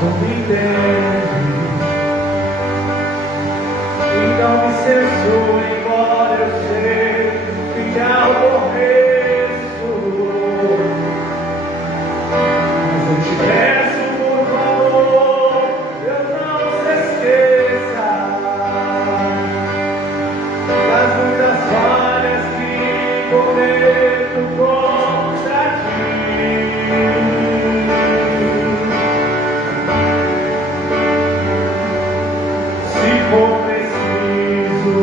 Tu me entende, então me censura, embora eu sei que te aborreço. Mas eu te peço, por favor, Deus, não se esqueça das muitas falhas que cometo contra ti. Se for preciso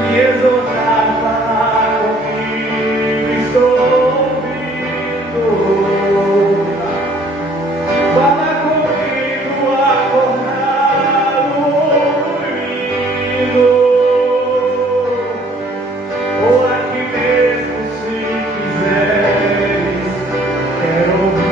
me exortar, falar comigo, estou ouvindo. Fala comigo, acordado ou dormindo, ou aqui mesmo, se quiseres, quero ouvir.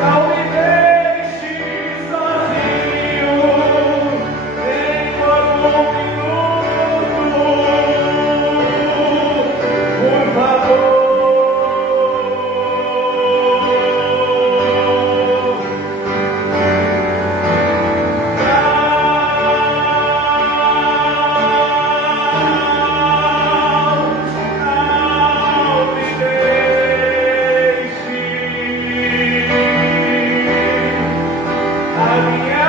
Não me deixe sozinho, nem por um minuto, por favor. Não me deixe. A minha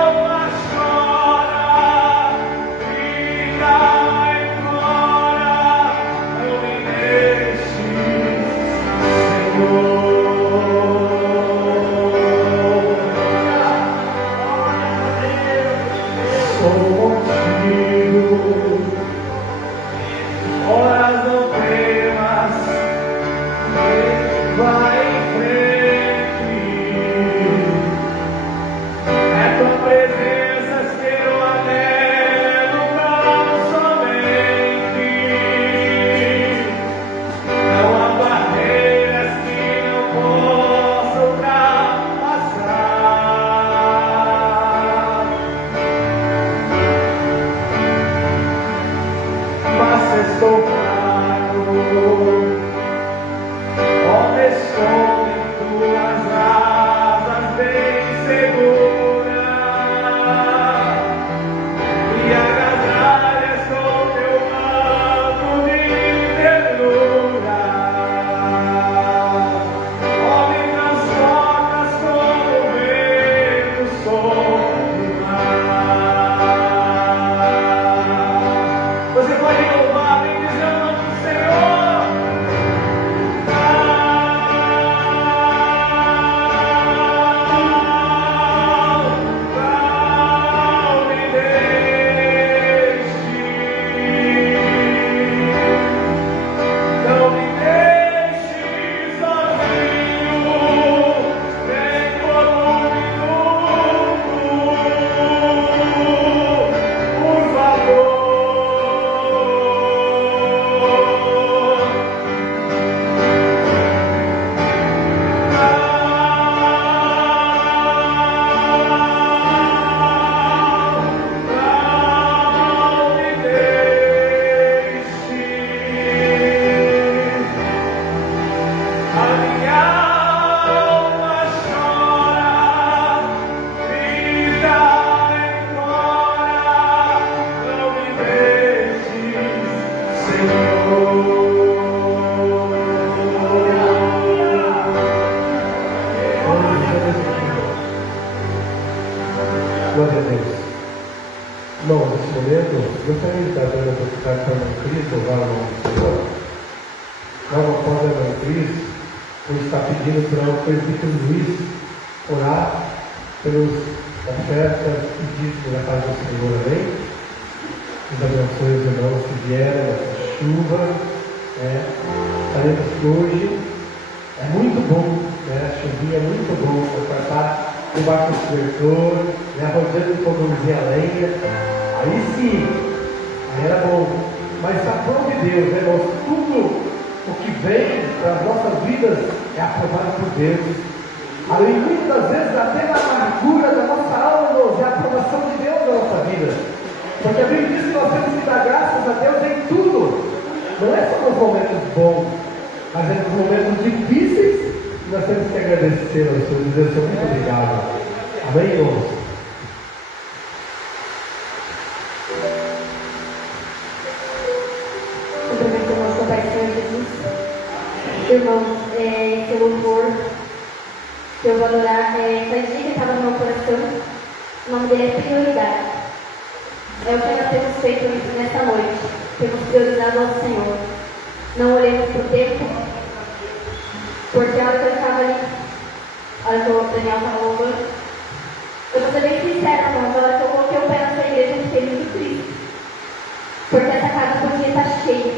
alma chora, grita e implora, não me deixes, Senhor. Sou contigo, horas não temas, vai em frente. É tua presença ser o anelo tão somente. Não há barreiras que não possam ultrapassar. Mas estou fraco, ó, desçome tuas asas bem segura, e agasalhas com teu manto de ternura. Ó, me transportas como o vento sobre o mar. Você pode louvar, bem dizer o nome do Senhor. Não me deixe, não me deixe sozinho, nem por um minuto, por favor. Não me deixe. A minha alma chora, grita e implora, não me deixes, Senhor. Glória a Deus. Bom, nesse momento, gostaria de estar dando a oportunidade para a irmã Cris louvar o nome do Senhor. Logo após a irmã Cris, eu estou pedindo para o presbítero Luiz orar pelos ofertas e dízimos da casa do Senhor, amém? Deus abençoe os irmãos que vieram nessa chuva. Sabemos que hoje é muito bom, né? A chuvinha é muito bom para passar debaixo do cobertor, arrojando um fogãozinho a lenha. Aí sim, aí era bom. Mas está providenciando Deus, né, irmãos? Tudo o que vem para as nossas vidas é aprovado por Deus. Além, muitas vezes, até na amargura da nossa alma, irmãos, é a aprovação de Deus na nossa vida. Porque a Bíblia diz que nós temos que dar graças a Deus em tudo. Não é só nos momentos bons, mas é nos momentos difíceis que nós temos que agradecer ao Senhor, dizer: Senhor, muito obrigado. Amém, irmãos? Cumprimento o nosso Pai Senhor Jesus. Irmãos, esse louvor que eu vou adorar, faz dia que estava no meu coração. O nome dele é prioridade. É o que nós temos feito nessa noite. Temos priorizado ao Senhor. Não olhemos para o tempo, porque a hora que eu estava ali, a hora que o Daniel estava louvando, eu vou ser bem sincera, irmãos, a hora que eu coloquei o pé nessa igreja, eu fiquei muito triste. Porque essa casa podia estar cheia.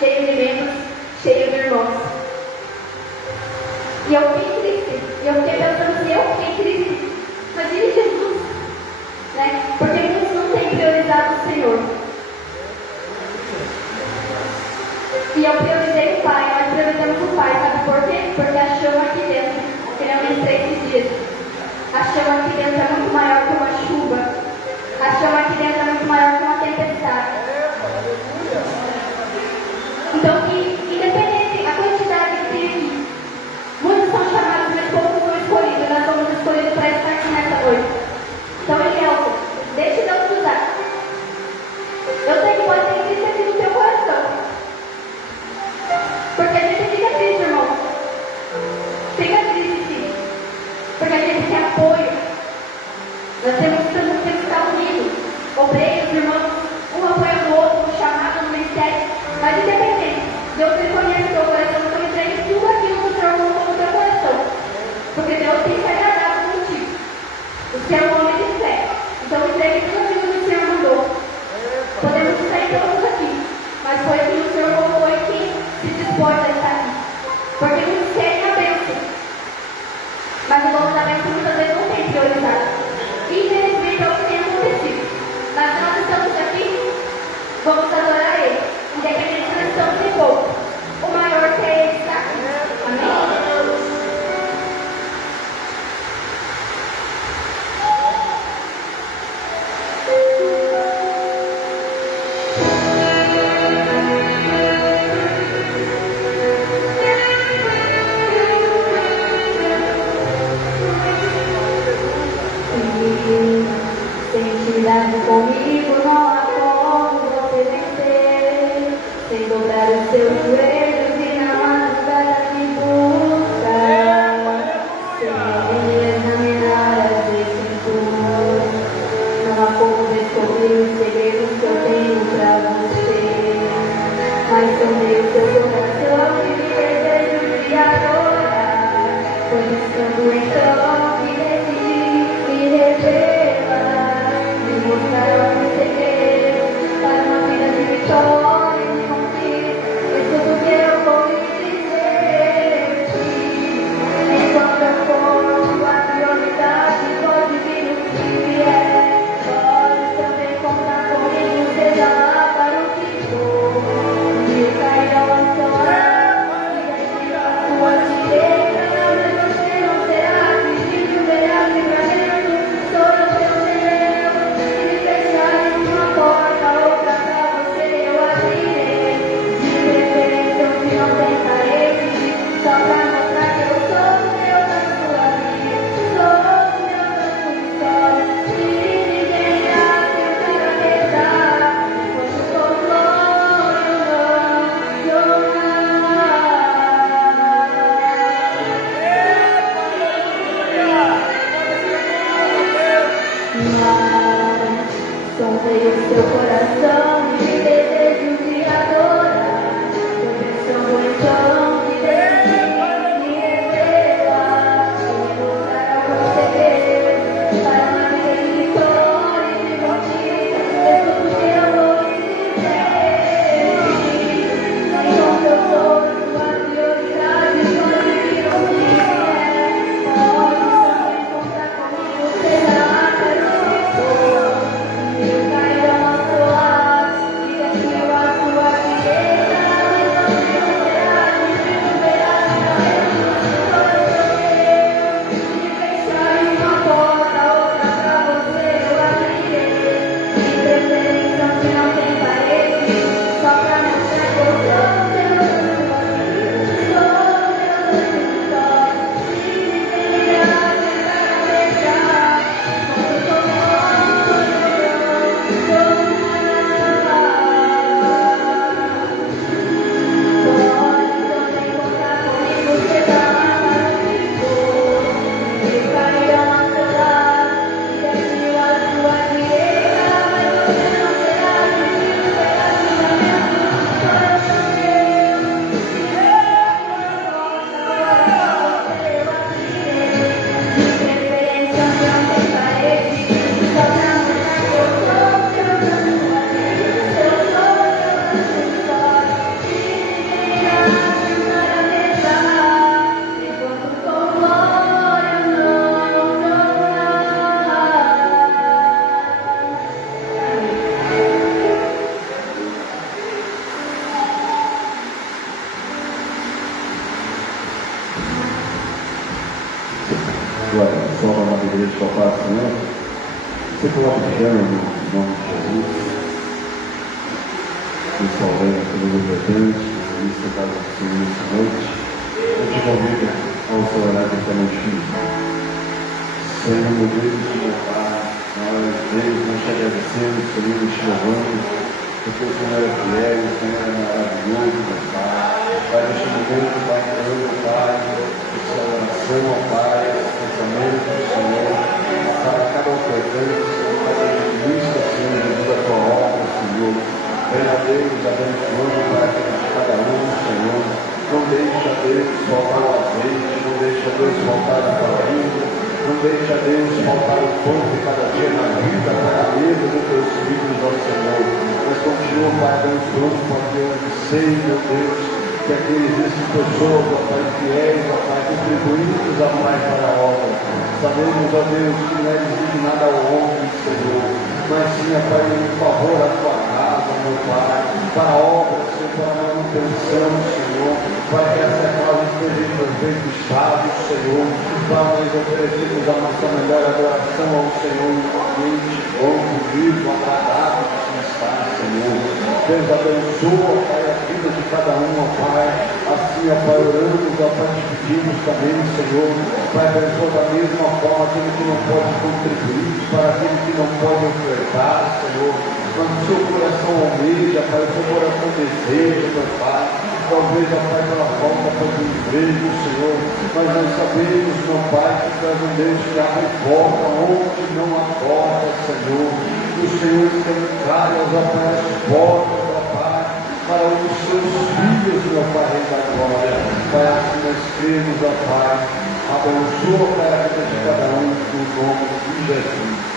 Cheia de membros, cheia de irmãos. E eu fiquei triste. E eu fiquei pensando assim, eu fiquei triste. Imagine Jesus, né? Porque muitos não têm priorizado o Senhor. E eu priorizei o Pai, nós priorizamos o Pai, sabe por quê? Porque a chama aqui dentro, que eu ministrei esses dias, a chama aqui dentro é muito maior que uma chuva. A chama aqui dentro é muito maior que uma tempestade. Então, independente da quantidade que tem aqui, muitos são chamados, mas poucos são escolhidos. Nós somos escolhidos para estar aqui nessa noite. Então, Elielson, deixe Deus te usar. Eu sei que pode ter entristecido no teu coração. Porque a gente fica triste, irmão. Fica triste, sim. Porque a gente quer apoio. Nós temos que estar unidos. Obreiros, irmãos, um apoiando o outro, um chamado no ministério. Mas independente, Deus reconhece o teu coração, então entregue tudo aquilo que o Senhor colocou no teu coração. Porque Deus tem se agradado contigo. Você é um homem de fé. Então entregue tudo aquilo que o Senhor mandou. Podemos sair todos aqui, mas foi aquilo que o Senhor colocou e quem se dispôs a estar aqui. Porque muitos querem a bênção. Mas o dono da bênção muitas vezes não tem prioridade. Infelizmente é o que tem acontecido. Mas nós estamos aqui, vamos adorar Ele. Independente se nós estamos em pouco. O maior que é Ele está aqui. Amém? Sentidade comigo, não há como você vencer. Sem dobrar os seus joelhos e na madrugada me buscar. Sem examinar as escrituras, não há como descobrir os segredos que eu tenho pra você. Mas sondei o seu coração e me desejo de adorar. Foi buscando então que decidi me revelar. Mostrar o segredo para uma vida de vitória e de conquista. É tudo que eu vou lhe dizer. Enquanto eu for a prioridade, pode vir o que vier. Pode também contar comigo, seja lá para o que for. De cair ao sol, e a sua direita, não, você não será. Papai Senhor. Você coloca o pé no nome de Jesus. Restaurando a família verdade, isso é casa do Senhor nessa noite. Eu te convido ao seu horário de cantinho. Senhor, meu Deus, meu Pai, nós te agradecemos, Senhor, te louvamos, porque o Senhor é fiel, o Senhor é maravilhoso, meu Pai. Pai, neste momento, Pai, meu Pai, essa oração, ó Pai, esse pensamento, Senhor, para cada ofertante, Senhor, Pai, que ministra, Senhor, Jesus, a tua obra, Senhor. Venha Deus, abençoando, Pai, de cada um, Senhor. Não deixa, Deus, faltar o azeite, não deixa, Deus, faltar a farinha, não deixa, Deus, faltar o pão de cada dia na vida, para a mesa dos teus filhos, ó Senhor. Mas continua, Pai, abençoando, porque eu sei, meu Deus, que aqui existem pessoas, ó Pai, fiéis, ó Pai, contribuintes, ó Pai, para a obra. Sabemos, ó Deus, que não é designado ao homem, Senhor, mas sim, ó Pai, em favor da tua casa, meu Pai, para a obra, Senhor, para a manutenção, Senhor, para que essa casa esteja em perfeito estado, Senhor, para nós oferecermos a nossa melhor adoração ao Senhor, em um ambiente bom, vivo, agradável, que está, Senhor. Deus abençoa, Pai, a vida de cada um, ó Pai. Assim, ó Pai, oramos, ó Pai, te pedimos também, Senhor. Pai, abençoa da mesma forma aquele que não pode contribuir, para aquele que não pode ofertar, Senhor. Mas o seu coração almeja, Pai, o seu coração deseja, meu Pai. Talvez, ó Pai, pela falta do emprego, Senhor. Mas nós sabemos, meu Pai, que tu és um Deus que abre porta onde não há porta, Senhor. O Senhor escancara, ó Pai, as portas, ó Pai, para os seus filhos, meu Pai, Rei da glória. Pai, assim nós cremos, ó Pai. Abençoa, Pai, a vida de cada um, no nome de Jesus.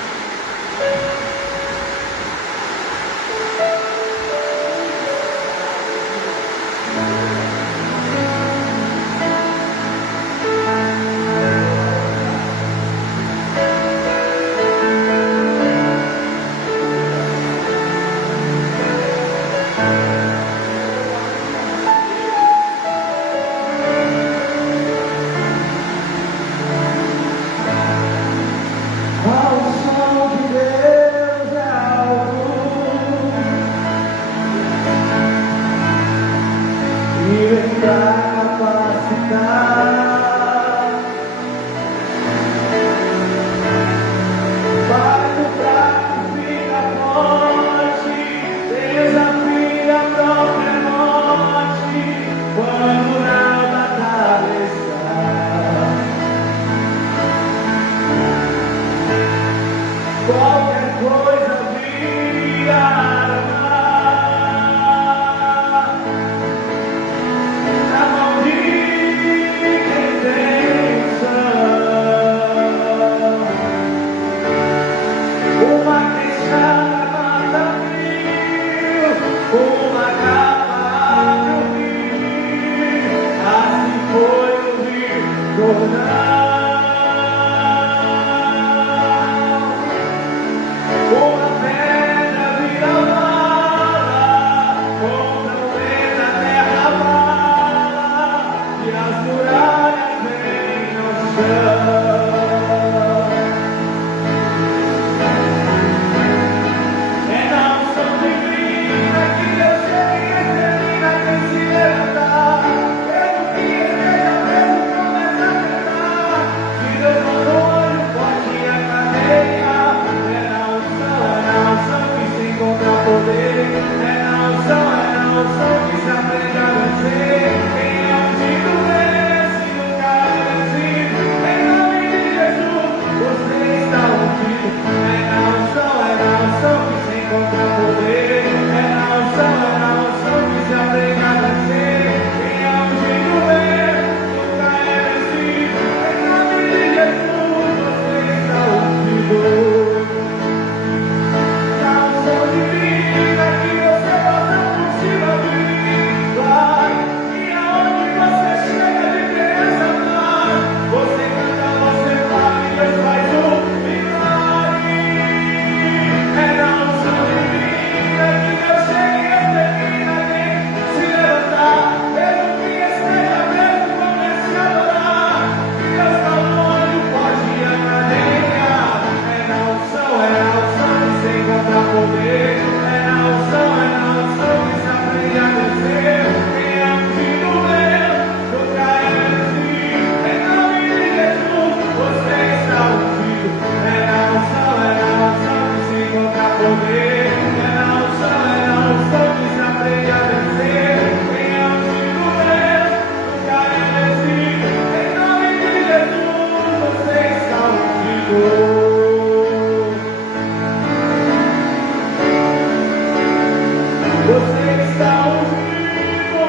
Você está ungido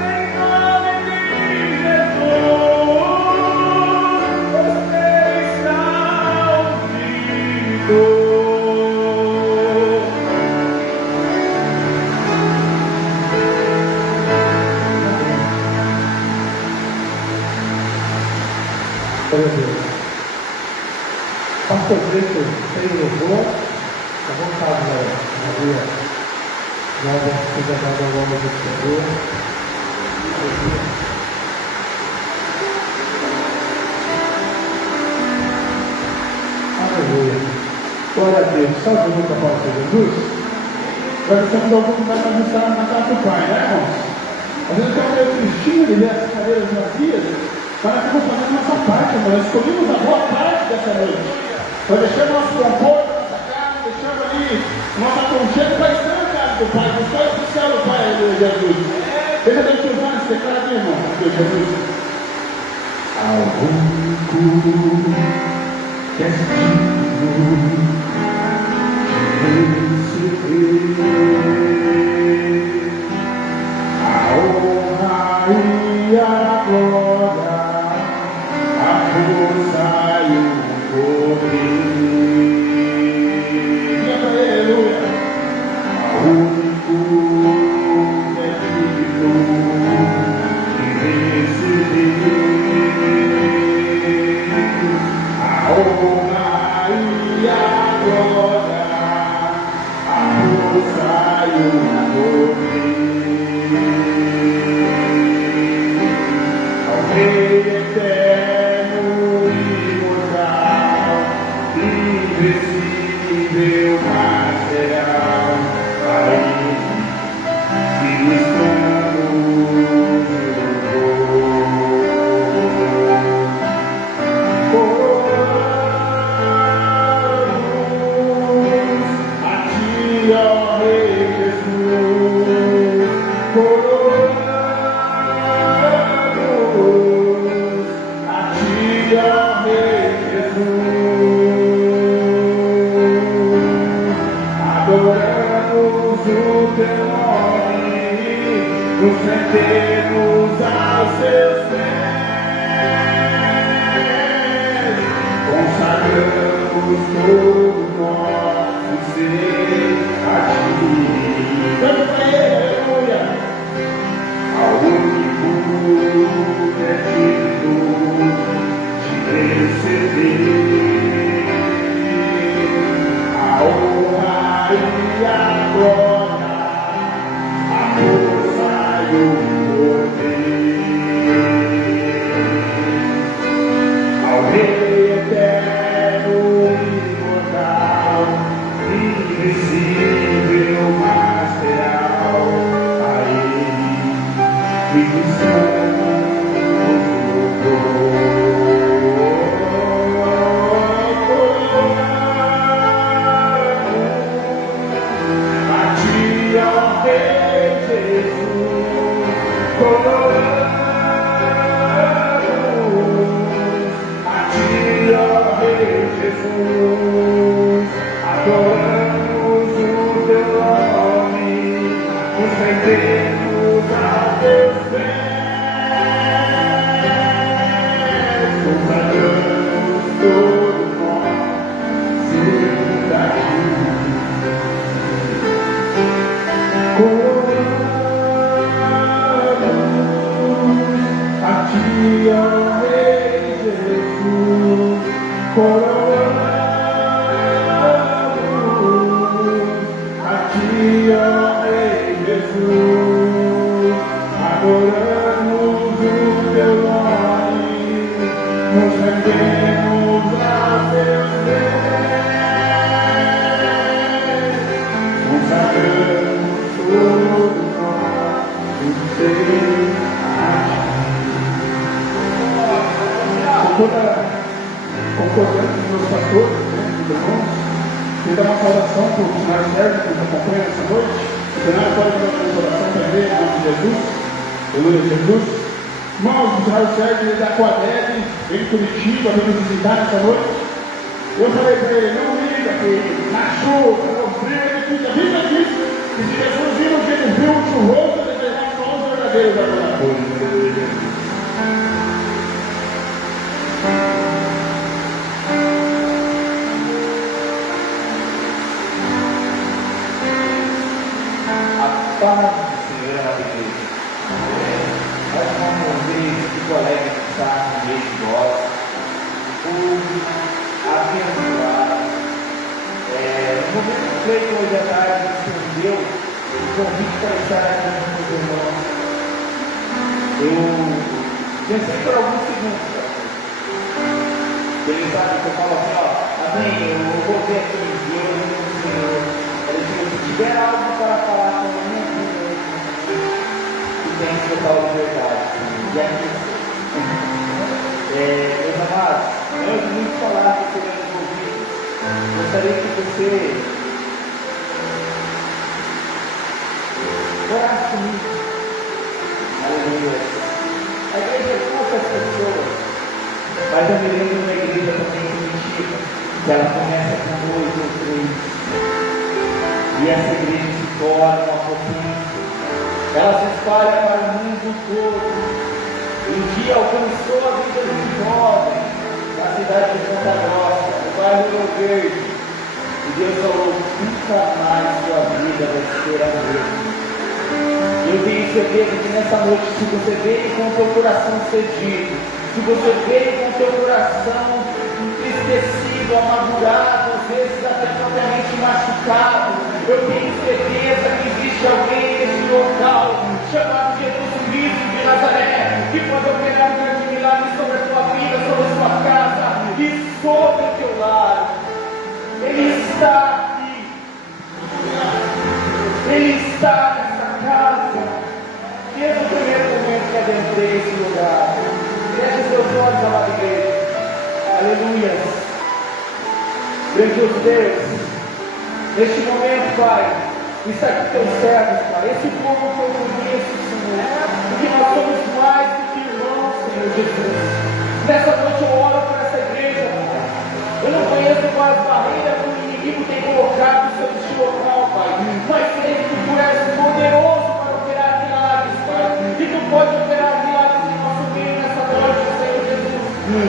em nome de Jesus. Você está ungido. Glória a Deus. Pastor Brito, tem louvor? À vontade, Maria. Nós vamos cantar o nome do Senhor. Aleluia. Glória a Deus. Só junto com a palavra de Jesus. Agora estamos dando oportunidade para estar na casa do Pai, né, irmãos? Às vezes eu quero tristinho de ver as cadeiras vazias, mas nós estamos fazendo nossa parte, irmão. Nós escolhemos a boa parte dessa noite. Nós deixamos nosso conforto, nossa casa, deixamos ali nosso aconchego para estar na casa do Pai, buscar o oficial do Pai, Jesus. Deixa Deus te usar nesse declaro aqui, irmão, Deus Jesus. Ao único que é digno de receber a honra e a glória, a força e o poder. Diga para ele, aleluia. Ao único que é digno de receber a honra e a glória, a força e o poder. Ao Rei eterno e imortal, invencível, material, a Ele ministramos o louvor. Coroamos a Ti, ó Rei Jesus. Coroamos a Ti, ó Rei Jesus. Adoramos o Teu nome, nos rendemos aos Seus pés, consagramos todo nosso ser a Ti. Canta para ele, aleluia. Ao único que é digno de receber a honra e a glória, a força e o poder. Ao Rei eterno e imortal, invisível, material, a Ele ministramos o louvor. A Ti, ó Rei Jesus, coroamos. A Ti, ó Rei Jesus, adoramos o Teu nome, nos rendemos a Teus pés, consagramos todo nosso ser a Ti. Coroamos a Ti, ó Rei Jesus. Coroamos a Ti, ó Rei Jesus. Adoramos o Teu nome, nos rendemos a Teus pés, consagramos todo nosso ser a Ti. Concordando com os meus pastores, né, os irmãos, queria dar uma saudação para o missionário Sérgio que nos acompanha nessa noite. O cenário pode dar uma saudação também, em nome de Jesus. Aleluia, Jesus. Irmãos, o missionário Sérgio, ele é da Coadeb, vem de Curitiba, vem nos visitar nessa noite. Eu falei para ele, não liga, que na chuva, no frio, ele fica, vive aqui, que se Jesus paz do Senhor, amada igreja. Nós vamos ver esse colega que está no meio de nós, abençoado. No momento do pleito hoje à tarde, o Senhor deu o convite para estar aqui com os irmãos. Eu pensei por alguns segundos. Ele sabe que eu falo assim, ó, amém, eu vou ver aqui, eu amo o Senhor. Ele disse, se tiver algo para falar com a minha vida, tu tens total liberdade. E aqui, meus amados, eu de muito falar que eu querendo ouvir. Gostaria que você orasse comigo. Aleluia. A igreja é poucas pessoas, mas eu me lembro de uma igreja também primitiva, que ela começa com 2 ou 3, e essa igreja se torna uma potência, ela se espalha para o mundo todo. E um dia alcançou a vida de um jovem na cidade de Santa Grossa, no bairro Rio Verde, e Deus falou: nunca mais sua vida vai ser a mesma. Eu tenho certeza que nessa noite, se você veio com o teu coração cedido, se você veio com o teu coração entristecido, amargurado, às vezes até totalmente machucado, eu tenho certeza que existe alguém nesse local, chamado Jesus Cristo de Nazaré, que pode operar um grande milagre sobre a tua vida, sobre a sua casa e sobre o teu lar. Ele está aqui. Ele está nessa casa. Desde o primeiro momento que adentrei esse lugar. Feche os seus olhos, amada igreja. Aleluia. Grandioso Deus, neste momento, Pai, está aqui teus servos, Pai. Esse povo que eu conheço, Senhor. Porque nós somos mais do que irmãos, Senhor Jesus. Nessa noite eu oro por essa igreja, Pai. Eu não conheço quais barreiras que o inimigo tem colocado sobre este local, Pai. Mas sei que tu és poderoso para operar milagres, Pai. E tu pode operar milagres em nosso meio nessa noite, Senhor Jesus.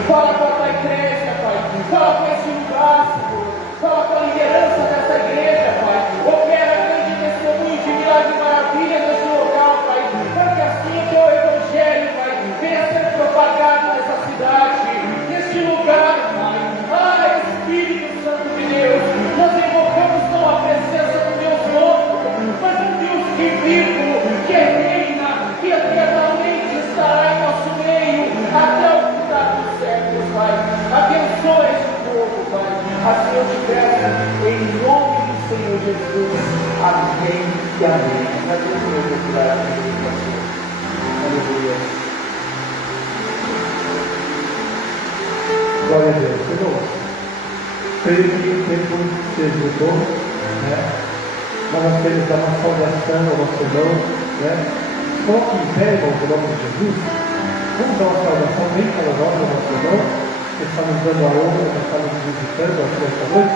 Fala com a tua igreja, Pai. Fala com esse lugar, Senhor. Fala com a liderança dessa igreja, Pai. Opera grande testemunho de milagres e maravilhas nesse local, Pai. Para que assim o teu evangelho, Pai, venha ser propagado nessa cidade, neste lugar, Pai. Espírito Santo de Deus, nós invocamos não a presença do Deus morto, mas um Deus que vivo, que reina, que eternamente estará em nosso meio, até o final dos séculos, Pai. Abençoa este povo, Pai. Assim eu te peço, em nome do Senhor Jesus. Amém e amém. Abençoe o popular. Aleluia. Glória a Deus. Senhor, creio que o tempo se esgotou, né? Mas nós queremos dar uma saudação ao nosso irmão, né? Coloque em pé, irmão, no nome de Jesus. Vamos dar uma saudação bem calorosa ao nosso irmão, que está nos dando a honra, que está nos visitando aqui nesta noite.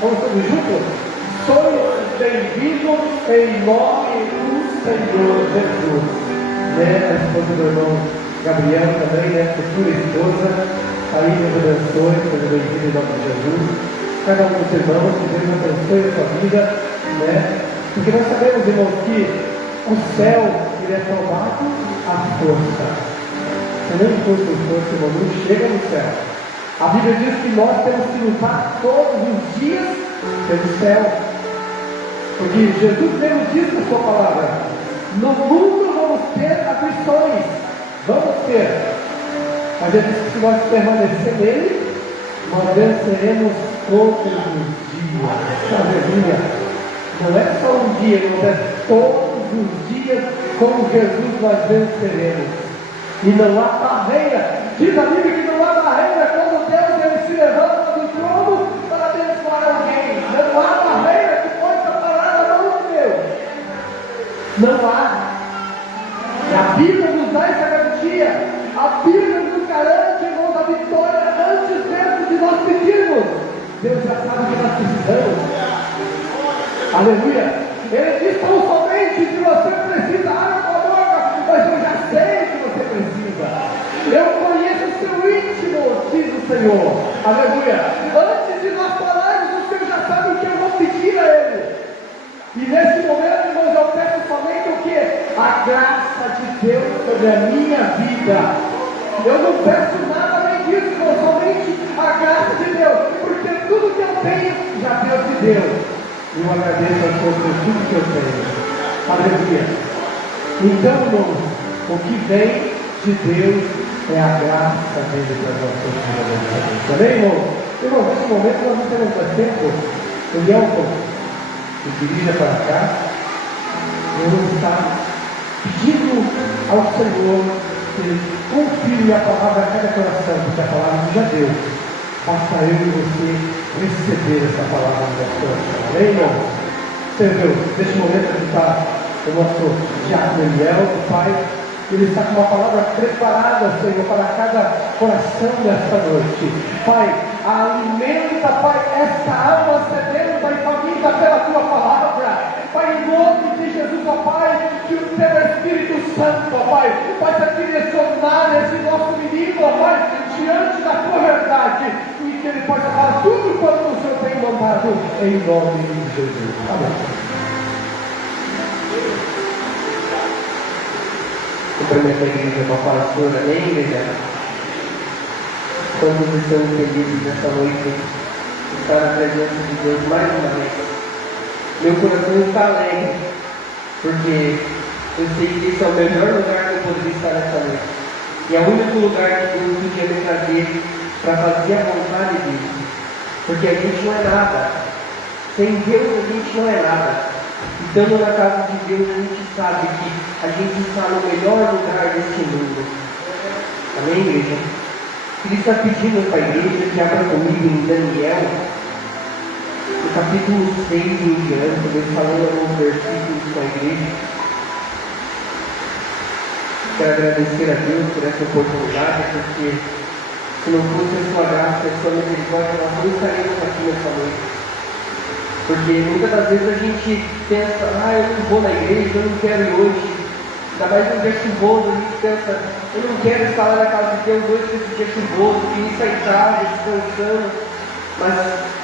Vamos todos juntos? Sois bem-vindos em nome do Senhor Jesus. Né? A esposa do irmão Gabriel também, né? Futura esposa. Aí Deus abençoe, seja bem-vindo em nome de Jesus. Cada um dos irmãos, que Deus abençoe a sua vida, né? Porque nós sabemos, irmãos, que o céu ele é tomado à força. Se não for por força, irmão, não chega no céu. A Bíblia diz que nós temos que lutar todos os dias pelo céu. Porque Jesus mesmo diz na sua palavra: no mundo vamos ter aflições. Vamos ter. Mas ele disse que se nós permanecer nele, nós venceremos todos os dias. Aleluia. Não é só um dia, irmãos, é todos os dias com Jesus nós venceremos. E não há barreira. Diz a Bíblia que não há barreira quando Deus ele se levanta do trono para abençoar alguém. Não há barreira que possa parar a mão de Deus. Não há. E a Bíblia nos dá essa garantia. A Bíblia nos garante, irmãos, a vitória antes mesmo de nós pedirmos. Deus já sabe o que nós precisamos. Aleluia. Ele diz tão somente que você precisa água com a boca, mas eu já sei que você precisa. Eu conheço o seu íntimo, diz o Senhor. Aleluia. Antes de nós falarmos, o Senhor já sabe o que eu vou pedir a Ele. E nesse momento, irmãos, eu peço somente sobre a minha vida. Eu não peço nada além disso, irmão, somente a graça de Deus, porque tudo que eu tenho, já Deus me deu. E eu agradeço a Deus por tudo que eu tenho. Aleluia. Então, irmão, o que vem de Deus é a graça dele para as nossas vidas. Amém, irmão? Irmão, nesse momento nós não temos mais tempo. O Nelson se dirige para cá. Ele está pedindo ao Senhor que Ele confirme a palavra a cada coração, porque a palavra já deu. Basta eu e você receber essa palavra no nosso coração. Amém, irmão? Você viu, neste momento aqui está o nosso diácono Eliel, o Pai. Ele está com uma palavra preparada, Senhor, para cada coração desta noite. Pai, alimenta, Pai, esta alma sedenta e faminta pela Tua palavra. Pai, em nome de Jesus, ó Pai, que o Teu Espírito Santo, ó Pai, possa direcionar esse nosso menino, ó Pai, diante da Tua verdade, e que ele possa falar tudo quanto o Senhor tem mandado, em nome de Jesus. Amém. Cumprimento a igreja com a pastora, amém, igreja? Quantos estamos felizes nessa noite, estar na presença de Deus mais uma vez. Meu coração está alegre, porque eu sei que esse é o melhor lugar que eu poderia estar nessa noite. E é o único lugar que Deus podia me trazer para fazer a vontade dele. Porque a gente não é nada. Sem Deus a gente não é nada. Estando na casa de Deus, a gente sabe que a gente está no melhor lugar deste mundo. Amém, igreja? Ele está pedindo para a igreja que abra comigo em Daniel, no capítulo 6 em diante, ele falando alguns versículos com a igreja. Quero agradecer a Deus por essa oportunidade, porque se não fosse a sua graça e a sua misericórdia, nós não estaríamos aqui nessa noite. Porque muitas das vezes a gente pensa, eu não vou na igreja, eu não quero ir hoje. Ainda mais num dia chuvoso, a gente pensa, eu não quero estar lá na casa de Deus hoje nesse dia chuvoso, queria estar em casa, descansando. Mas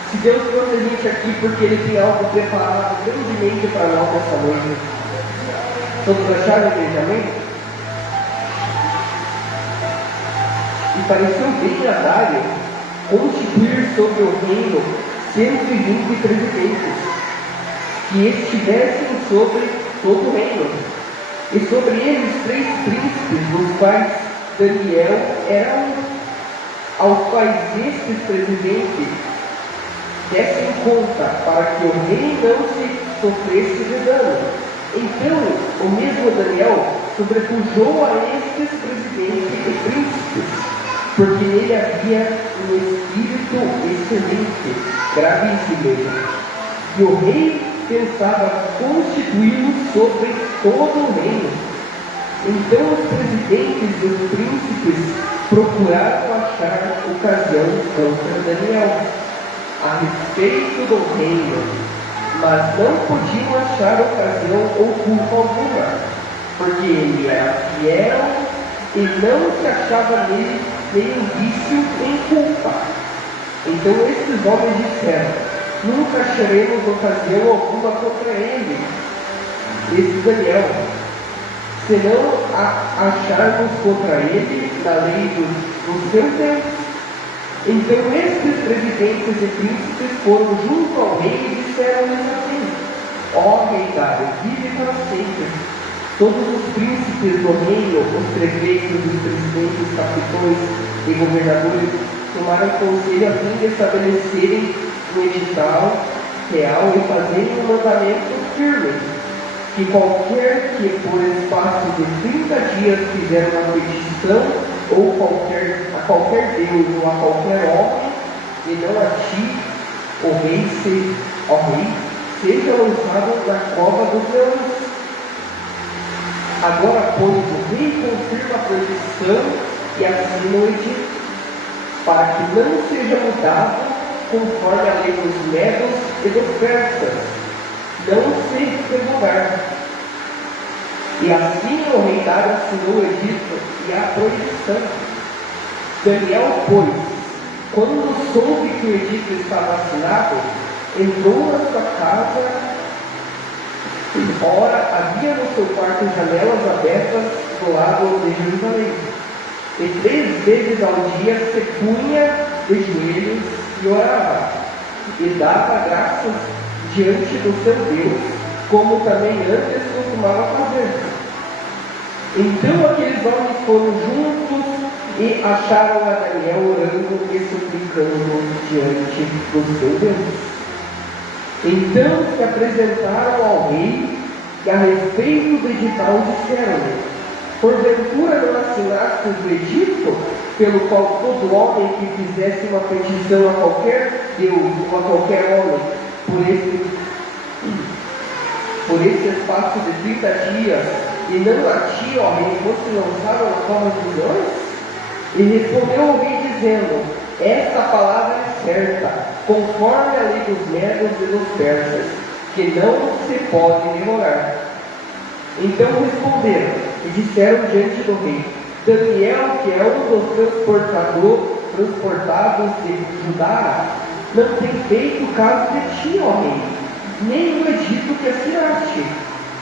se Deus trouxe a gente aqui porque Ele tem algo preparado grandemente para nós nessa noite. Todos acharam, igreja? Amém? E pareceu bem adário constituir sobre o reino 120 presidentes, que estivessem sobre todo o reino, e sobre eles 3 príncipes, dos quais Daniel era um, aos quais estes presidentes dessem conta, para que o rei não se sofresse de dano. Então, o mesmo Daniel sobrepujou a estes presidentes e príncipes, porque nele havia um espírito excelente, gravíssimo. E o rei pensava constituí-lo sobre todo o reino. Então os presidentes e os príncipes procuraram achar ocasião contra Daniel a respeito do reino, mas não podiam achar ocasião ou culpa alguma, porque ele era fiel e não se achava nele nenhum vício nem culpa. Então estes homens disseram: nunca acharemos ocasião alguma contra ele, esse Daniel, senão acharmos contra ele na lei do seu tempo. Então estes presidentes e príncipes foram junto ao rei e disseram-lhes assim: ó rei Dário, vive para sempre. Todos os príncipes do reino, os prefeitos, os presidentes, os capitões e governadores tomaram conselho a fim de estabelecerem um edital real e fazerem um mandamento firme, que qualquer que por espaço de 30 dias fizer uma petição ou a qualquer Deus ou a qualquer homem, e não a ti, o rei, seja lançado na cova dos leões. Agora, pois, o rei confirma a petição e assina o edito, para que não seja mudado conforme a lei dos medos e dos persas, não se revogar. E assim o rei Dário assinou o edito e a proibição. Daniel, pois, quando soube que o edito estava assinado, entrou na sua casa. Ora, havia no seu quarto janelas abertas do lado de Jerusalém. E 3 vezes ao dia se punha de joelhos e orava, e dava graças diante do seu Deus, como também antes costumava fazer. Então aqueles homens foram juntos e acharam a Daniel orando e suplicando diante do seu Deus. Então se apresentaram ao rei e a respeito do edital disseram-lhe: porventura não assinaste do edito, pelo qual todo homem que fizesse uma petição a qualquer Deus ou a qualquer homem, por esse espaço de 30 dias, e não a ti, ó rei, fosse lançado na cova dos leões? E respondeu o rei dizendo: esta palavra é certa, conforme a lei dos medos e dos persas, que não se pode demorar. Então responderam e disseram diante do rei: Daniel, que é um dos transportados de Judá, não tem feito caso de ti, ó rei, nem o edito que assinaste.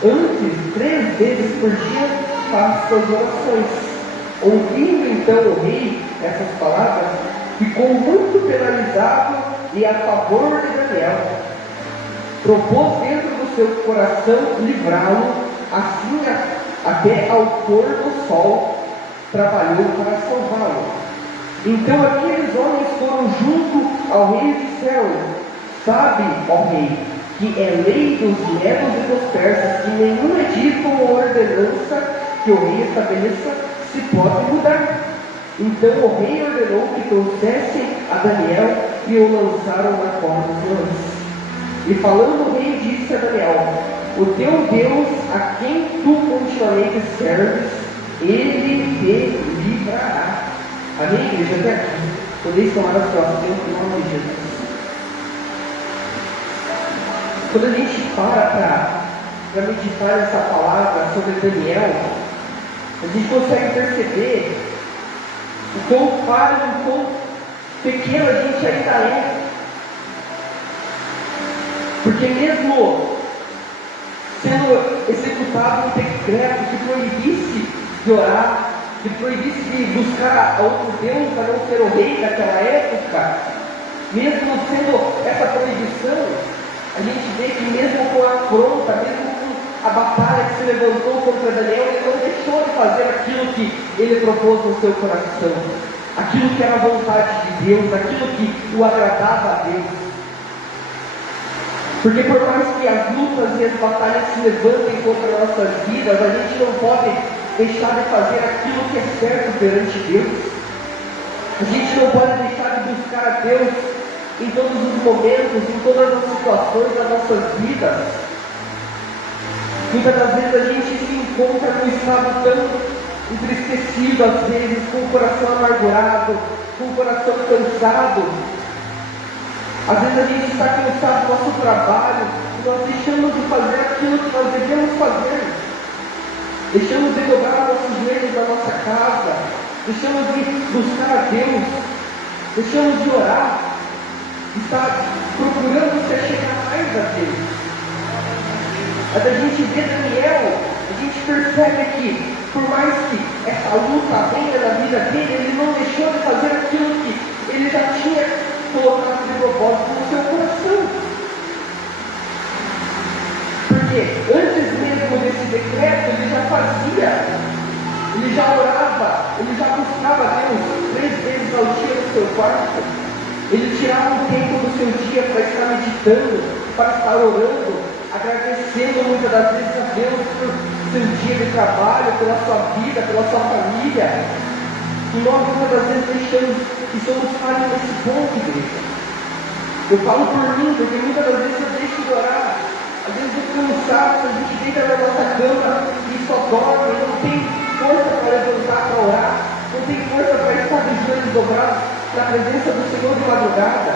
Antes, 3 vezes por dia, faz suas orações. Ouvindo então o rei essas palavras, ficou muito penalizado e a favor de Daniel. Propôs dentro do seu coração livrá-lo, assim até ao pôr do sol, trabalhou para salvá-lo. Então aqueles homens foram junto ao rei e disseram: sabe, ó rei, que é lei dos medos e dos persas que nenhum edito ou ordenança que o rei estabeleça se pode mudar. Então o rei ordenou que trouxessem a Daniel e o lançaram na cova dos leões. E falando o rei disse a Daniel: o teu Deus, a quem tu continuamente serves, ele te livrará. Amém, igreja? Até aqui. Podeis tomar a sua assento em nome de Jesus. Quando a gente para meditar essa palavra sobre Daniel, a gente consegue perceber o quão falho, o quão pequeno a gente ainda é. Porque mesmo sendo executado um decreto que proibisse de orar, que proibisse de buscar a outro Deus a não ser o rei daquela época, mesmo sendo essa proibição, a gente vê que mesmo com a afronta, mesmo com a batalha que se levantou contra Daniel, ele não deixou de fazer aquilo que ele propôs no seu coração, aquilo que era a vontade de Deus, aquilo que o agradava a Deus. Porque por mais que as lutas e as batalhas se levantem contra nossas vidas, a gente não pode deixar de fazer aquilo que é certo perante Deus. A gente não pode deixar de buscar a Deus em todos os momentos, em todas as situações das nossas vidas. Muitas das vezes a gente se encontra num estado tão entristecido, às vezes, com o coração amargurado, com o coração cansado. Às vezes a gente está cansado do nosso trabalho e nós deixamos de fazer aquilo que nós devemos fazer. Deixamos de dobrar nossos joelhos na nossa casa, deixamos de buscar a Deus, deixamos de orar, está procurando se achegar mais a Deus. Mas a gente vê Daniel, a gente percebe que, por mais que essa luta venha na vida dele, ele não deixou de fazer aquilo que ele já tinha colocado de propósito no seu coração. Porque antes mesmo desse decreto, ele já fazia, ele já orava, ele já buscava Deus 3 vezes ao dia no seu quarto. Ele tirava um tempo do seu dia para estar meditando, para estar orando, agradecendo muitas das vezes a Deus por seu dia de trabalho, pela sua vida, pela sua família. E nós muitas das vezes deixamos e somos falhos nesse ponto, igreja. Eu falo por mim, porque muitas das vezes eu deixo de orar. Às vezes eu estou cansado, a gente deita na nossa cama e só dorme, não tem força para levantar para orar, não tem força para estar de joelhos dobrados na presença do Senhor de madrugada.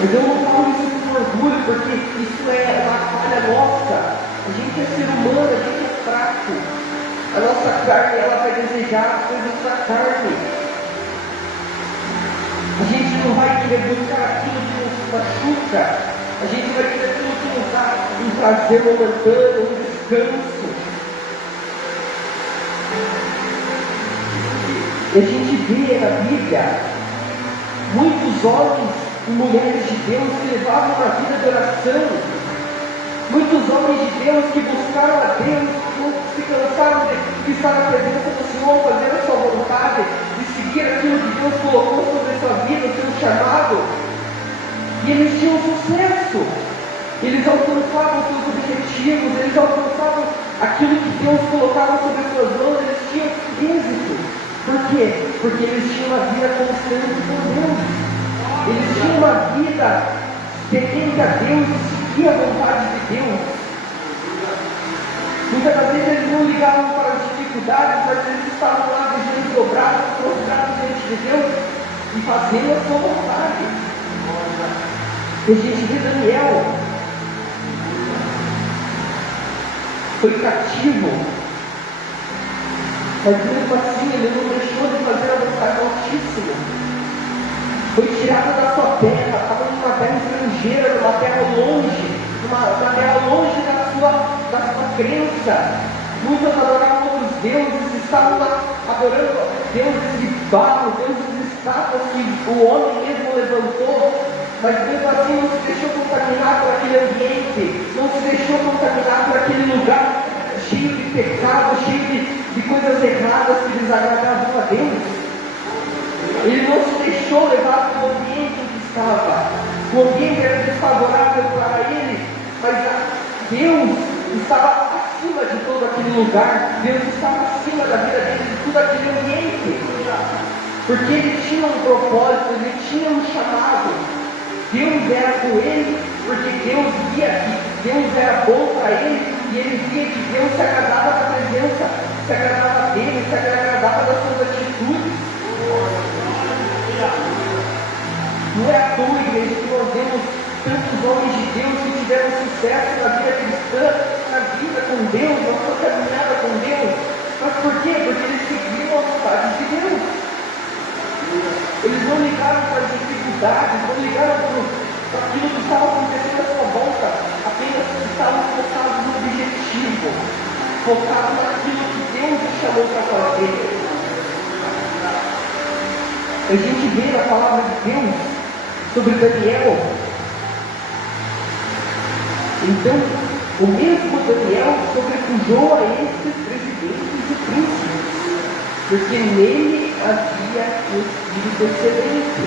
Mas eu não falo isso com orgulho, porque isso é uma falha nossa. A gente é ser humano, a gente é fraco. A nossa carne, ela vai desejar as coisas da carne. A gente não vai querer buscar aquilo que nos machuca. A gente vai querer aquilo que nos dá um prazer momentâneo, um descanso. E a gente vê na Bíblia muitos homens e mulheres de Deus que levavam uma vida de oração, muitos homens de Deus que buscaram a Deus, que se cansaram de estar na presença do Senhor, fazer a sua vontade, de seguir aquilo que Deus colocou sobre a sua vida, o seu chamado, e eles tinham sucesso, eles alcançavam seus objetivos, eles alcançavam aquilo que Deus colocava sobre as suas mãos, eles tinham êxito. Por quê? Porque eles tinham uma vida constante com Deus. Eles tinham uma vida temente a Deus e seguia a vontade de Deus. Muitas das vezes eles não ligavam para as dificuldades, mas eles estavam lá de joelhos dobrados, prostrados diante de Deus e fazendo a sua vontade. E a gente vê Daniel, foi cativo, mas mesmo assim ele não deixou de fazer a vontade do Altíssimo. Foi tirado da sua terra, estava numa terra estrangeira, numa terra longe, numa terra longe da sua crença. Muitos adoravam outros deuses, estavam lá adorando deuses de barro, deuses de estátuas que o homem mesmo levantou, mas mesmo assim não se deixou contaminar por aquele ambiente, não se deixou contaminar por aquele lugar cheio de pecado, cheio de coisas erradas que desagradavam a Deus. Ele não se deixou levar para o ambiente em que estava. O ambiente era desfavorável para ele, mas Deus estava acima de todo aquele lugar. Deus estava acima da vida dele, de todo aquele ambiente. Porque ele tinha um propósito, ele tinha um chamado. Deus era com ele, porque Deus via que Deus era bom para ele, e ele via que Deus se agradava da presença, se agradava dele, se agradava das suas atitudes. Não é à toa, igreja, que nós vemos tantos homens de Deus que tiveram sucesso na vida cristã, na vida com Deus, na sua caminhada com Deus. Mas por quê? Porque eles seguiam a vontade de Deus. Eles não ligaram para as dificuldades, não ligaram para aquilo que estava acontecendo à sua volta, apenas estavam focados no objetivo, focados naquilo que Deus os chamou para fazer. A gente vê na palavra de Deus sobre Daniel. Então, o mesmo Daniel sobrepujou a estes presidentes e príncipes, porque nele havia um espírito excelente.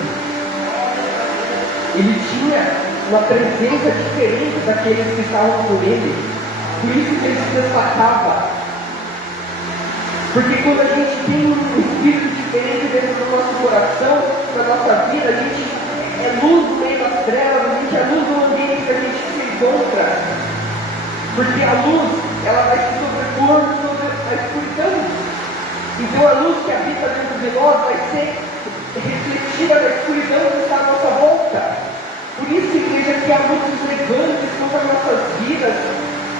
Ele tinha uma presença diferente daqueles que estavam com ele, por isso que ele se destacava. Porque quando a gente tem um espírito diferente dentro do nosso coração, na nossa vida, a gente é luz no meio das trevas, a gente é luz no ambiente que a gente se encontra. Porque a luz, ela vai se sobrepor sobre a escuridão. Então a luz que habita dentro de nós vai ser refletida na escuridão que está à nossa volta. Por isso, igreja, que há muitos levantes contra as nossas vidas,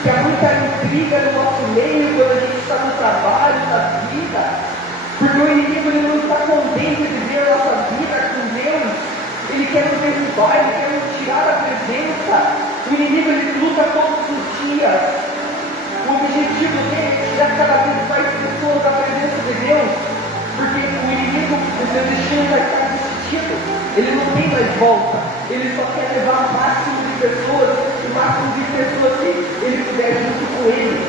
que há muita intriga no nosso meio quando a gente está no trabalho, na vida, porque o inimigo ele não está contente de ver a nossa vida com Deus, ele quer nos derrubar, ele quer nos tirar da presença. O inimigo ele luta todos os dias. O objetivo dele é tirar cada vez mais pessoas da presença de Deus, porque o inimigo, o seu destino já está decidido, ele não tem mais volta, ele só quer levar o máximo de pessoas, o máximo de pessoas que ele puder junto com ele.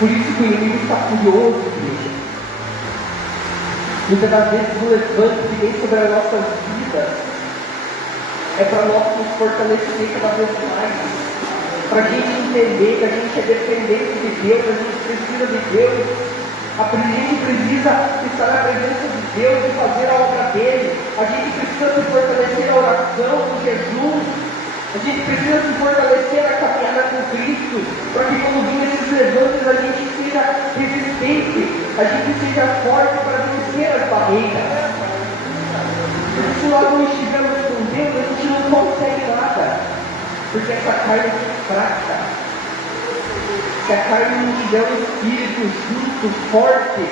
Por isso que o inimigo está furioso, igreja. Muitas das vezes o levante que vem sobre as nossas vidas é para nós nos fortalecer cada vez mais, para a gente entender que a gente é dependente de Deus, a gente precisa de Deus, a gente precisa estar na presença de Deus e fazer a obra dele, a gente precisa se fortalecer na oração, no jejum, a gente precisa se fortalecer na caminhada com Cristo, para que quando vir esses levantes a gente seja resistente, a gente seja forte para vencer as barreiras. Porque se nós não estivermos com Deus, a gente não consegue nada, porque essa carne é fraca. Se a carne não tiver um espírito justo, forte,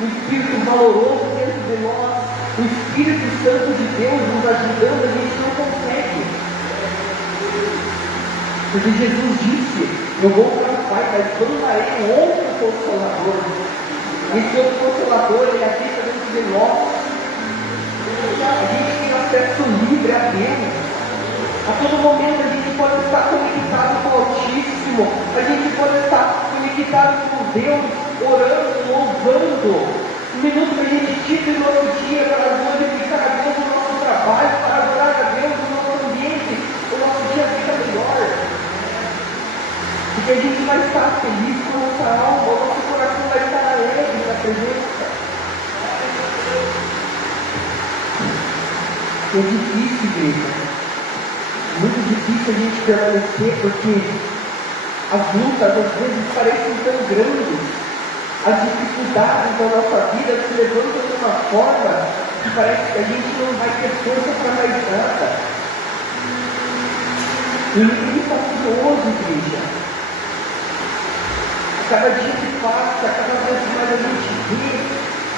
um espírito valoroso dentro de nós, o Espírito Santo de Deus nos ajudando, a gente não consegue. Porque Jesus disse: eu vou para o Pai, mas mandarei um outro Consolador. Esse outro Consolador, ele habita dentro de nós. A gente tem acesso livre a Deus. A todo momento a gente pode estar conectado com o Altíssimo. A gente pode estar conectado com Deus, orando, louvando. Um minuto que a gente tira no nosso dia para glorificar a Deus no nosso trabalho, para adorar a Deus no nosso ambiente, o nosso dia fica melhor. Porque a gente vai estar feliz com a nossa alma, o nosso coração vai estar alegre na presença. É difícil, igreja. Muito difícil a gente permanecer, porque as lutas às vezes parecem tão grandes. As dificuldades da nossa vida se levantam de uma forma que parece que a gente não vai ter força para mais nada. E o inimigo está furioso, igreja. Cada dia que passa, cada vez mais a gente vê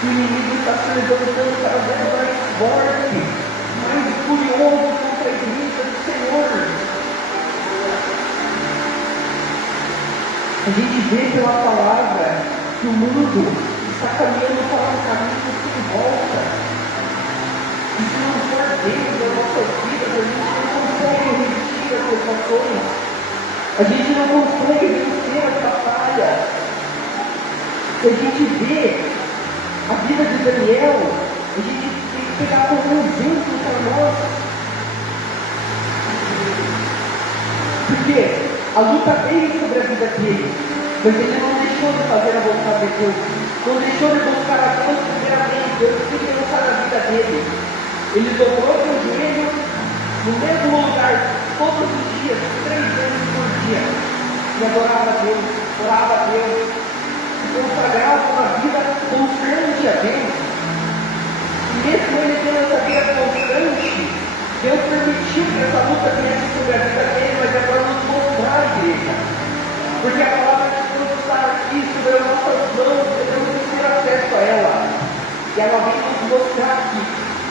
que o inimigo está se levantando cada vez mais forte, mais furioso contra a igreja do Senhor. A gente vê pela palavra que o mundo está caminhando para um caminho sem volta. E se não for Deus nas nossas vidas, a gente não consegue resistir às tentações. A gente não consegue vencer essa batalha. Se a gente vê a vida de Daniel, a gente tem que pegar como um exemplo para nós. Porque a luta veio sobre a vida dele, mas ele não deixou de fazer a vontade de Deus, não deixou de buscar a Deus primeiramente. Deus queria lançar na vida dele. Ele dobrou seu joelho no mesmo lugar, todos os dias, 3 vezes por dia, e adorava a Deus, orava a Deus, e consagrava uma vida constante a Deus. E mesmo ele tendo essa vida constante, Deus permitiu que essa luta viesse sobre a vida dele, mas é para nos mostrar a igreja. Porque a palavra de Deus está aqui sobre as nossas mãos, devemos ter acesso a ela. E ela vem nos mostrar que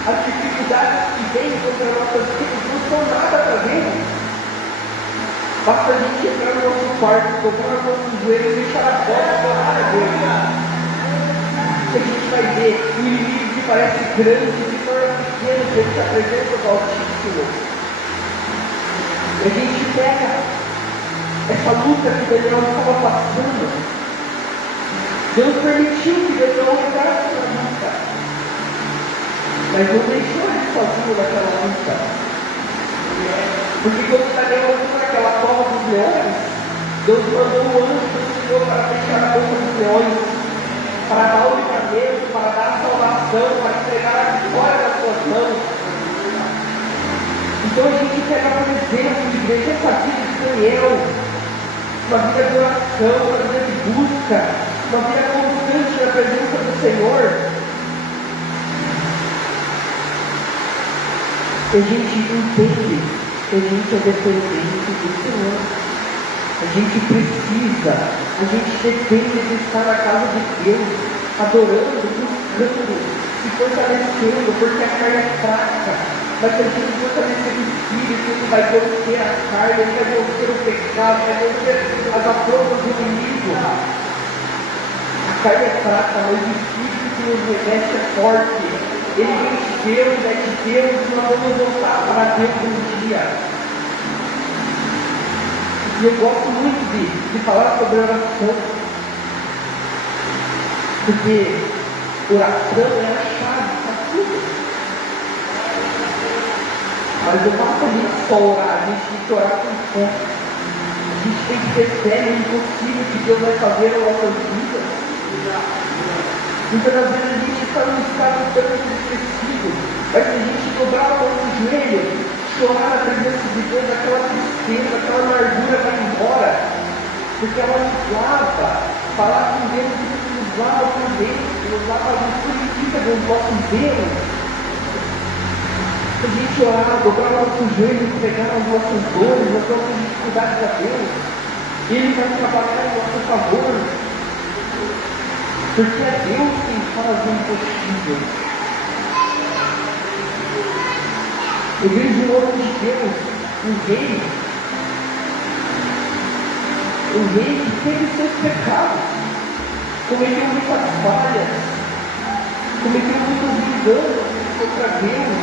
as dificuldades que vêm sobre as nossas vidas não são nada para Deus. Basta a gente entrar no nosso quarto, dobrar o nosso joelho e deixar a porta adorar a Deus. E a gente vai ver o inimigo que parece grande se torna pequeno diante da presença do Altíssimo. E a gente pega essa luta que Daniel estava passando. Deus permitiu que Daniel entrasse na luta, mas não deixou ele sozinho naquela luta. Porque quando Daniel entrou naquela cova dos leões, Deus mandou o anjo do Senhor para fechar a boca dos leões, para dar o livramento, para dar a salvação, para entregar a vitória nas suas mãos. Então a gente pega, por exemplo, de igreja, essa vida de Daniel, uma vida de oração, uma vida de busca, uma vida constante na presença do Senhor. E a gente entende que a gente é dependente do Senhor. A gente precisa, a gente depende de estar na casa de Deus, adorando, buscando, se fortalecendo, porque a carne é fraca. Mas se a gente fortalecer o Espírito, ele vai vencer a carne, ele vai vencer o pecado, vai vencer as afrontas do inimigo. A carne é fraca, mas o Espírito que nos reveste é forte. Ele vem de Deus, é de Deus, e nós vamos voltar para Deus um dia. E eu gosto muito de falar sobre oração, porque oração é a chave para tudo. Mas não basta a gente só orar, a gente tem que orar com fé. A gente tem que ter fé no impossível que Deus vai fazer nas nossas vidas. Muitas das vezes a gente está num estado tão esquecido, mas se a gente dobrar o nosso joelho, chorar na presença de Deus, aquela tristeza, aquela amargura vai embora, porque ela nos lava. Falar com Deus nos lava por dentro, nos lava, nos purifica dos nossos erros. Se a gente orar, dobrar o nosso joelho, entregar as nossas dores, as nossas dificuldades a Deus, Ele vai trabalhar em nosso favor. Porque é Deus quem faz o impossível. Eu vejo o homem de Deus, um rei que teve seus pecados, cometeu muitas falhas, cometeu muitos enganos contra Deus.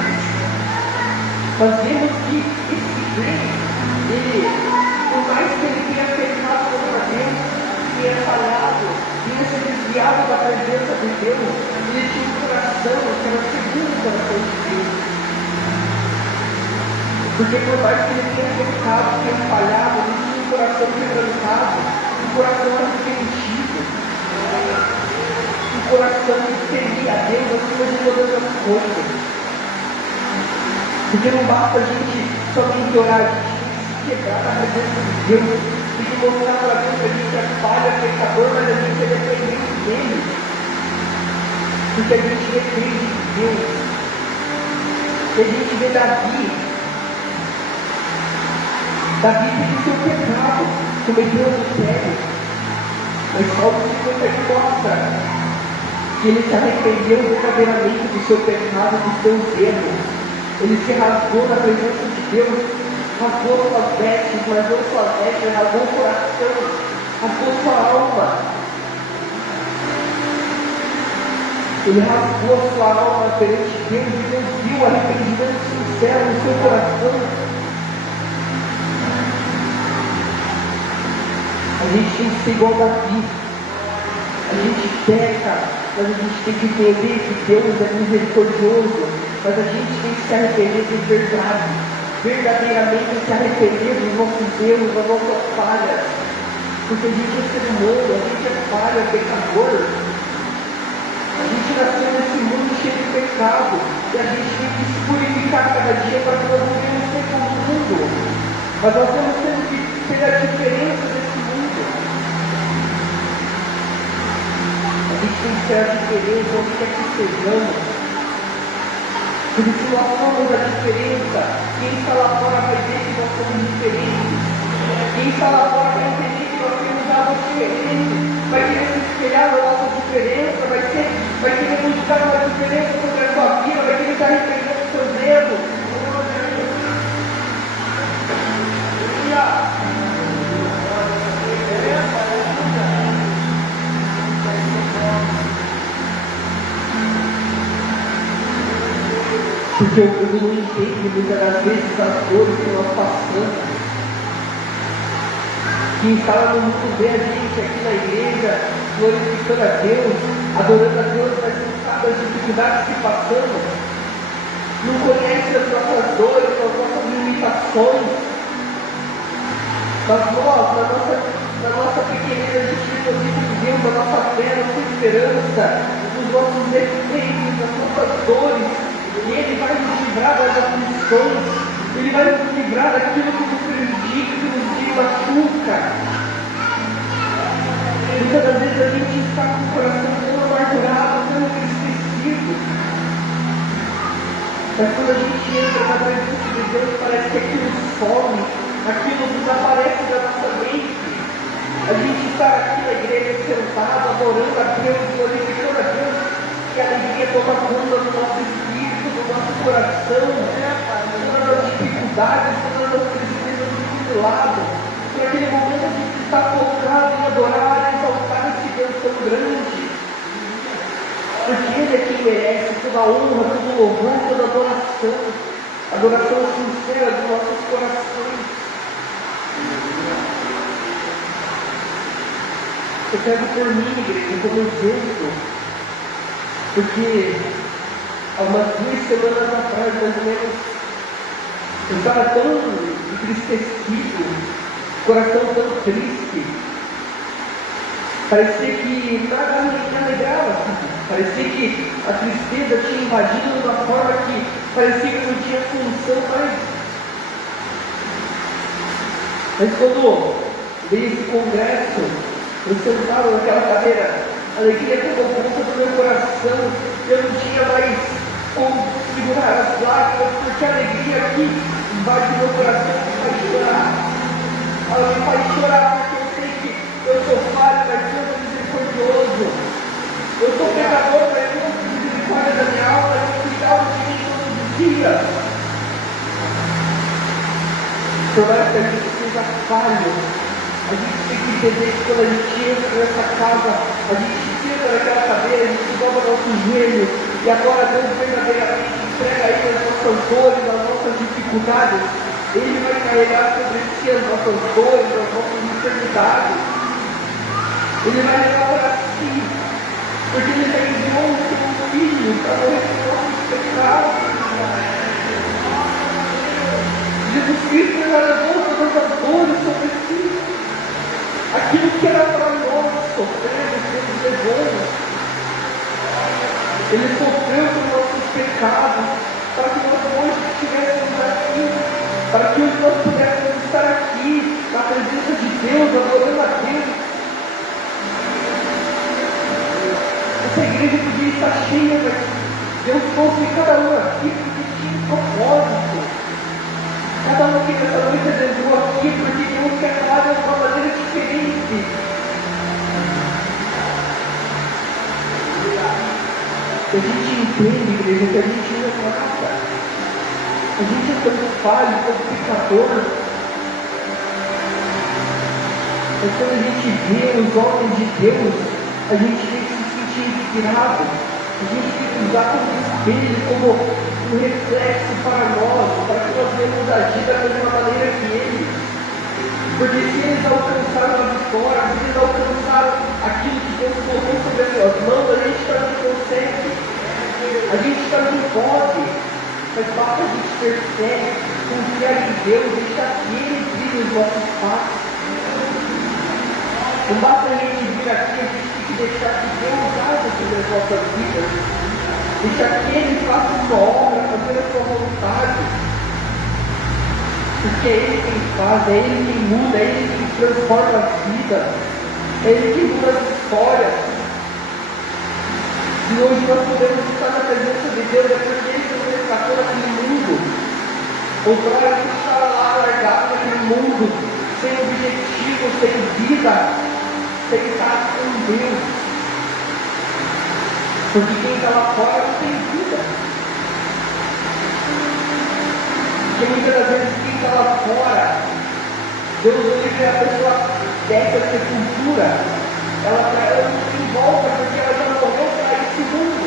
Mas vemos que esse rei, ele, por mais que ele tenha pecado contra Deus, tenha falhado, tenha se desviado da presença de Deus, ele tinha um coração que era segundo o coração de Deus. Porque por mais que ele tenha pecado, tenha falhado, ele tinha um coração quebrantado, um coração arrependido, um coração que temia a Deus acima de todas as coisas. Porque não basta a gente somente orar, a gente tem que se quebrar na presença de Deus, tem que mostrar para Deus que a gente é falha, pecador, mas a gente é dependente dele. Porque a gente depende de Deus. E a gente vê Davi tem o seu pecado, cometeu adultério, mas só o Senhor mostra que ele se arrependeu verdadeiramente do seu pecado, dos seus erros. Ele se rasgou na presença de Deus, rasgou suas vestes, rasgou suas vestes, rasgou o coração, rasgou sua alma. Ele rasgou a sua alma perante Deus e Deus viu o arrependimento sincero no seu coração. A gente tem que ser igual a Davi. A gente peca, mas a gente tem que entender que Deus é misericordioso. Mas a gente tem que se arrepender de verdade. Verdadeiramente se arrepender dos nossos erros, das nossas falhas. Porque a gente é ser humano, a gente é falha, pecador. A gente nasceu nesse mundo cheio de pecado. E a gente tem que se purificar cada dia para que nós não venhamos ser como o mundo. Mas nós temos que ter a diferença desse mundo. A gente tem que ter a diferença onde quer que estejamos. Porque se nós somos a diferença, quem está lá fora vai ver que nós somos diferentes. Quem está lá fora vai entender que nós temos algo diferente. Vai querer se espelhar na nossa diferença, vai querer buscar uma diferença sobre a sua vida, vai querer se arrepender dos seus erros. Porque o mundo não entende muitas das vezes as dores que nós passamos. Quem está lá no mundo vê a gente aqui na igreja, glorificando a Deus, adorando a Deus, mas não sabe as dificuldades que passamos. Não conhece as nossas dores, as nossas limitações. Mas nós, na nossa pequenez, a gente deposita em Deus a nossa fé, a nossa esperança, os nossos defeitos, as nossas dores. E Ele vai nos livrar das aflições, Ele vai nos livrar daquilo que nos prejudica, que nos machuca. Muitas das vezes a gente está com o coração tão amargurado, tão entristecido. Mas quando a gente entra na presença de Deus, parece que aquilo some, aquilo desaparece da nossa mente. A gente está aqui na igreja sentado, adorando a Deus, glorificando a Deus, que a alegria toma conta do nosso espírito, do nosso coração, todas as dificuldades, todas as tristezas do lado. Por aquele momento a gente está focado em adorar, em exaltar esse Deus tão grande. Porque Ele é quem merece toda a honra, todo o louvor, toda a adoração sincera dos nossos corações. Eu pego por mim, igreja, como exemplo, porque há umas 2 semanas atrás, mais ou menos, eu estava tão entristecido, coração tão triste, parecia que nada me alegrava, parecia que a tristeza tinha invadido de uma forma que parecia que não tinha solução mais. Mas quando veio esse congresso, eu sentava naquela cadeira, a alegria tomou conta do meu coração, eu não tinha mais como segurar as lágrimas, porque a alegria aqui invade meu coração e me faz chorar. Ela me faz chorar porque eu sei que eu sou falho, mas Deus é misericordioso. Eu sou pecador, mas Deus tem misericórdia da minha alma, Ele cuidava de mim todos os dias. Por mais que a gente seja falho, a gente tem que entender que quando a gente entra nessa casa, a gente senta naquela cadeira, a gente dobra nosso joelho, e agora Deus verdadeiramente entrega aí as nossas dores, as nossas dificuldades. Ele vai carregar sobre si as nossas dores, as nossas enfermidades. Ele vai levar para si, porque Ele já enviou o seu Filho para morrer por nossos pecados. Jesus Cristo já levou todas as dores sobre si. Aquilo que era para nós sofrer, Deus levou. Ele sofreu por nossos pecados, para que nós hoje estivéssemos aqui, para que hoje nós pudéssemos estar aqui, na presença de Deus, adorando a Deus. Essa igreja podia estar cheia daqui. Deus trouxe cada um aqui porque tinha um propósito. Cada um que nessa noite adentrou aqui porque Deus quer falar de uma maneira diferente. A gente entende, igreja, que a gente não é nada. A gente é tão falho, tão pecador. Mas quando a gente vê os homens de Deus, a gente tem que se sentir inspirado. A gente tem que usar como espelho, como um reflexo para nós, para que nós venhamos agir da mesma maneira que eles. Porque se eles alcançaram a vitória, se eles alcançaram aquilo que Deus colocou sobre as suas mãos, a gente também consegue. A gente também pode. Mas basta a gente ter fé, confiar em Deus, deixar que Ele brilhe os nossos passos. Não basta a gente vir aqui, a gente tem que deixar que Deus haja sobre as nossas vidas. Deixar que Ele faça uma obra, fazer a sua vontade. Porque é Ele quem faz, é Ele quem muda, é Ele quem transforma as vidas, é Ele quem muda as histórias. E hoje nós podemos estar na presença de Deus, é porque Ele nos resgatou daquele mundo. Outrora a gente estava lá largado naquele mundo, sem objetivo, sem vida, sem estar com Deus. Porque quem está lá fora não tem vida. Porque muitas das vezes quem está lá fora, Deus livre a pessoa dessa sepultura, ela não se envolve porque ela já morreu para esse mundo.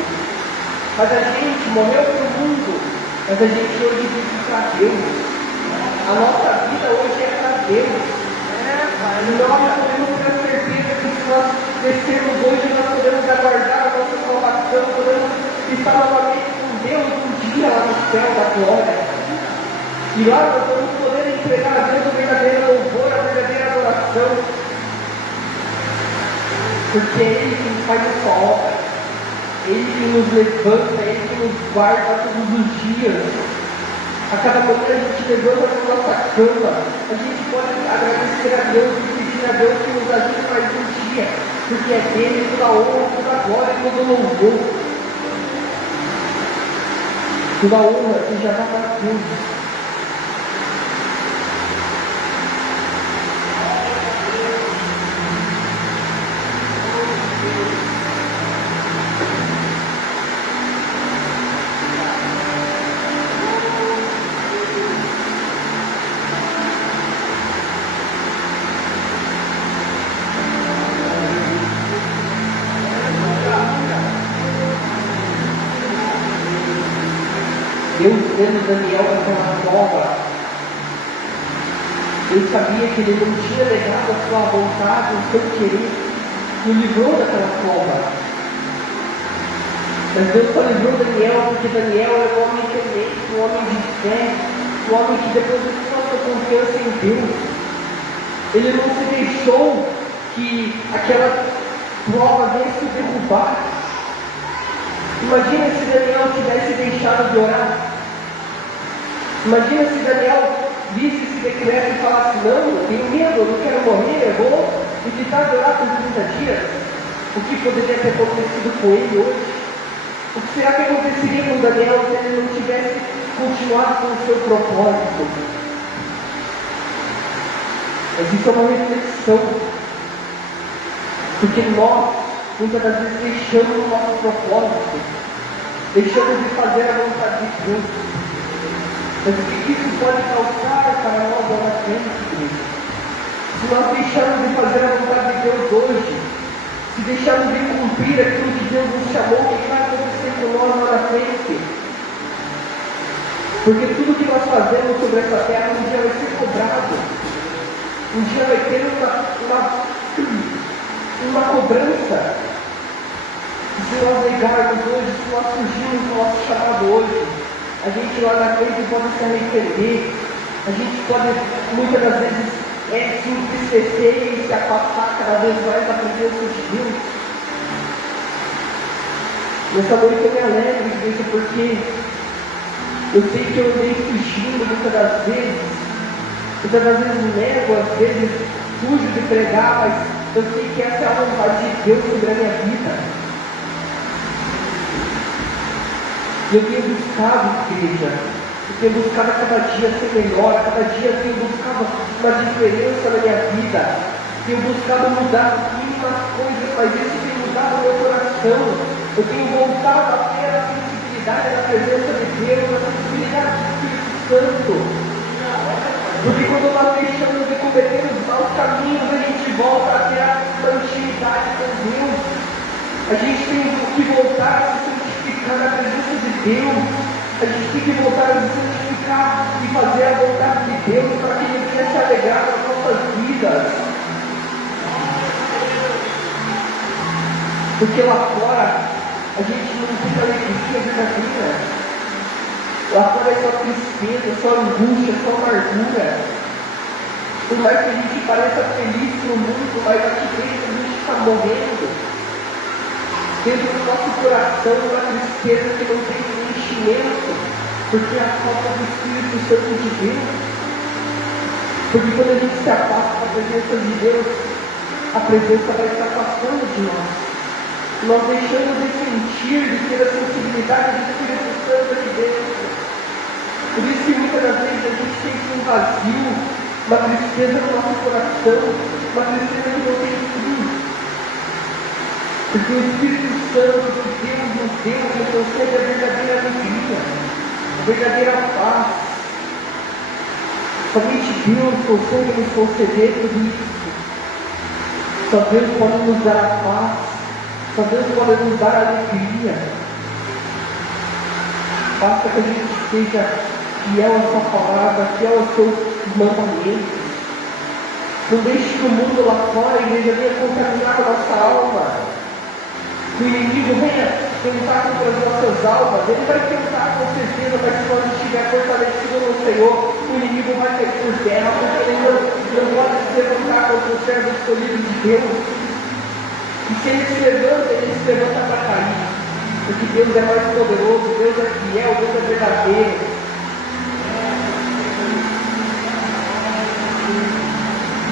Mas a gente morreu para o mundo, mas a gente hoje vive para Deus. A nossa vida hoje é para Deus. E nós podemos ter a certeza que se nós descermos hoje, nós podemos aguardar a nossa salvação, podemos estar novamente com Deus um dia lá no céu da glória. E lá nós vamos poder entregar a Deus o verdadeiro louvor, a verdadeira adoração. Porque é Ele quem faz essa obra. Ele que nos levanta, Ele que nos guarda todos os dias. A cada manhã a gente levanta da nossa cama, a gente pode agradecer a Deus e pedir a Deus que nos ajude mais um dia, porque é dele toda a honra, toda a glória e todo o louvor. Toda a honra seja dada a Deus. Deus vendo Daniel naquela cova, Deus sabia que ele não tinha negado a sua vontade, o seu querer, e o livrou daquela cova. Mas Deus só livrou Daniel porque Daniel era um homem temente, um homem de fé, um homem que depositou a sua confiança em Deus. Ele não se deixou que aquela prova viesse derrubar. Imagina se Daniel tivesse deixado de orar. Imagina se Daniel visse esse decreto e falasse: não, eu tenho medo, eu não quero morrer, eu vou evitar de orar por 30 dias. O que poderia ter acontecido com ele hoje? O que será que aconteceria com Daniel se ele não tivesse continuado com o seu propósito? Mas isso é uma reflexão. Porque nós, muitas das vezes, deixamos o nosso propósito, deixamos de fazer a vontade de Deus. Mas o que isso pode causar para nós lá na frente, igreja? se nós deixarmos de fazer a vontade de Deus hoje, se deixarmos de cumprir aquilo que Deus nos chamou, o que vai acontecer com nós lá na frente? Porque tudo que nós fazemos sobre essa terra um dia vai ser cobrado. Um dia vai ter uma cobrança. E se nós negarmos hoje, se nós fugirmos do nosso chamado hoje, a gente lá na frente pode se arrepender. A gente pode, muitas das vezes, se entristecer e se afastar cada vez mais da presença de Deus. Nessa noite eu me alegro, igreja, porque eu sei que eu andei fugindo muitas das vezes nego, às vezes fujo de pregar, mas eu sei que essa é a vontade de Deus sobre a minha vida. E eu tenho buscado, igreja, eu tenho buscado a cada dia ser melhor, a cada dia eu tenho buscado uma diferença na minha vida, tenho buscado mudar mínimas coisas, mas isso tem mudado o meu coração. Eu tenho voltado a ter a sensibilidade da presença de Deus, a sensibilidade do Espírito Santo. Porque quando nós deixamos de cometer os maus caminhos, a gente volta a ter a intimidade com Deus. A gente tem que voltar a se santificar na presença de Deus. A gente tem que voltar a se santificar e fazer a vontade de Deus para que Ele venha se alegrar nas nossas vidas. Porque lá fora a gente não tem alegria verdadeira. Lá fora é só tristeza, só angústia, só amargura. Por mais que a gente pareça feliz no mundo, mas aqui dentro a gente está morrendo. Dentro do nosso coração uma tristeza que não tem enchimento, porque é a falta do Espírito Santo de Deus. Porque quando a gente se afasta da presença de Deus, a presença vai se afastando de nós. Nós deixamos de sentir, de ter a sensibilidade do Espírito Santo de Deus. Por isso que muitas das vezes a gente tem um vazio, uma tristeza no nosso coração, uma tristeza que não tem fim. Porque o Espírito Santo que Deus nos deu, Ele concede a verdadeira alegria, a verdadeira paz. Somente Deus consegue nos conceder tudo isso. Só Deus pode nos dar a paz, só Deus pode nos dar a alegria. Basta que a gente esteja fiel à sua palavra, fiel aos seus mandamentos. Não deixe que o mundo lá fora, a igreja, venha contaminar a nossa alma. Que o inimigo venha tentar contra as nossas almas. Ele vai tentar com certeza, mas se nós estiver fortalecido no Senhor, o inimigo vai cair por terra, porque ele não pode se levantar contra os servos escolhidos de Deus. E se ele se levanta para cair. Porque Deus é mais poderoso, Deus é fiel, Deus é verdadeiro.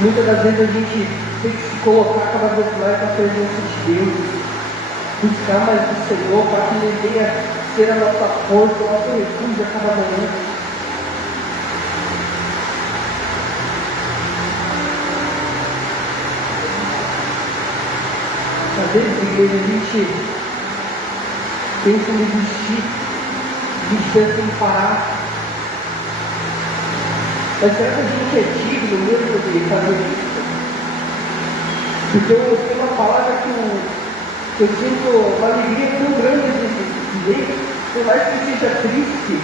Muitas das vezes a gente tem que se colocar cada vez mais na presença de Deus, buscar mais do Senhor para que Ele venha ser a nossa força, o nosso refúgio a cada momento. Às vezes, igreja, a gente pensa em desistir, a gente pensa em parar. Mas será que a gente é digno mesmo de fazer isso? Porque eu tenho uma palavra que eu sinto uma alegria tão grande de ler, por mais que seja triste,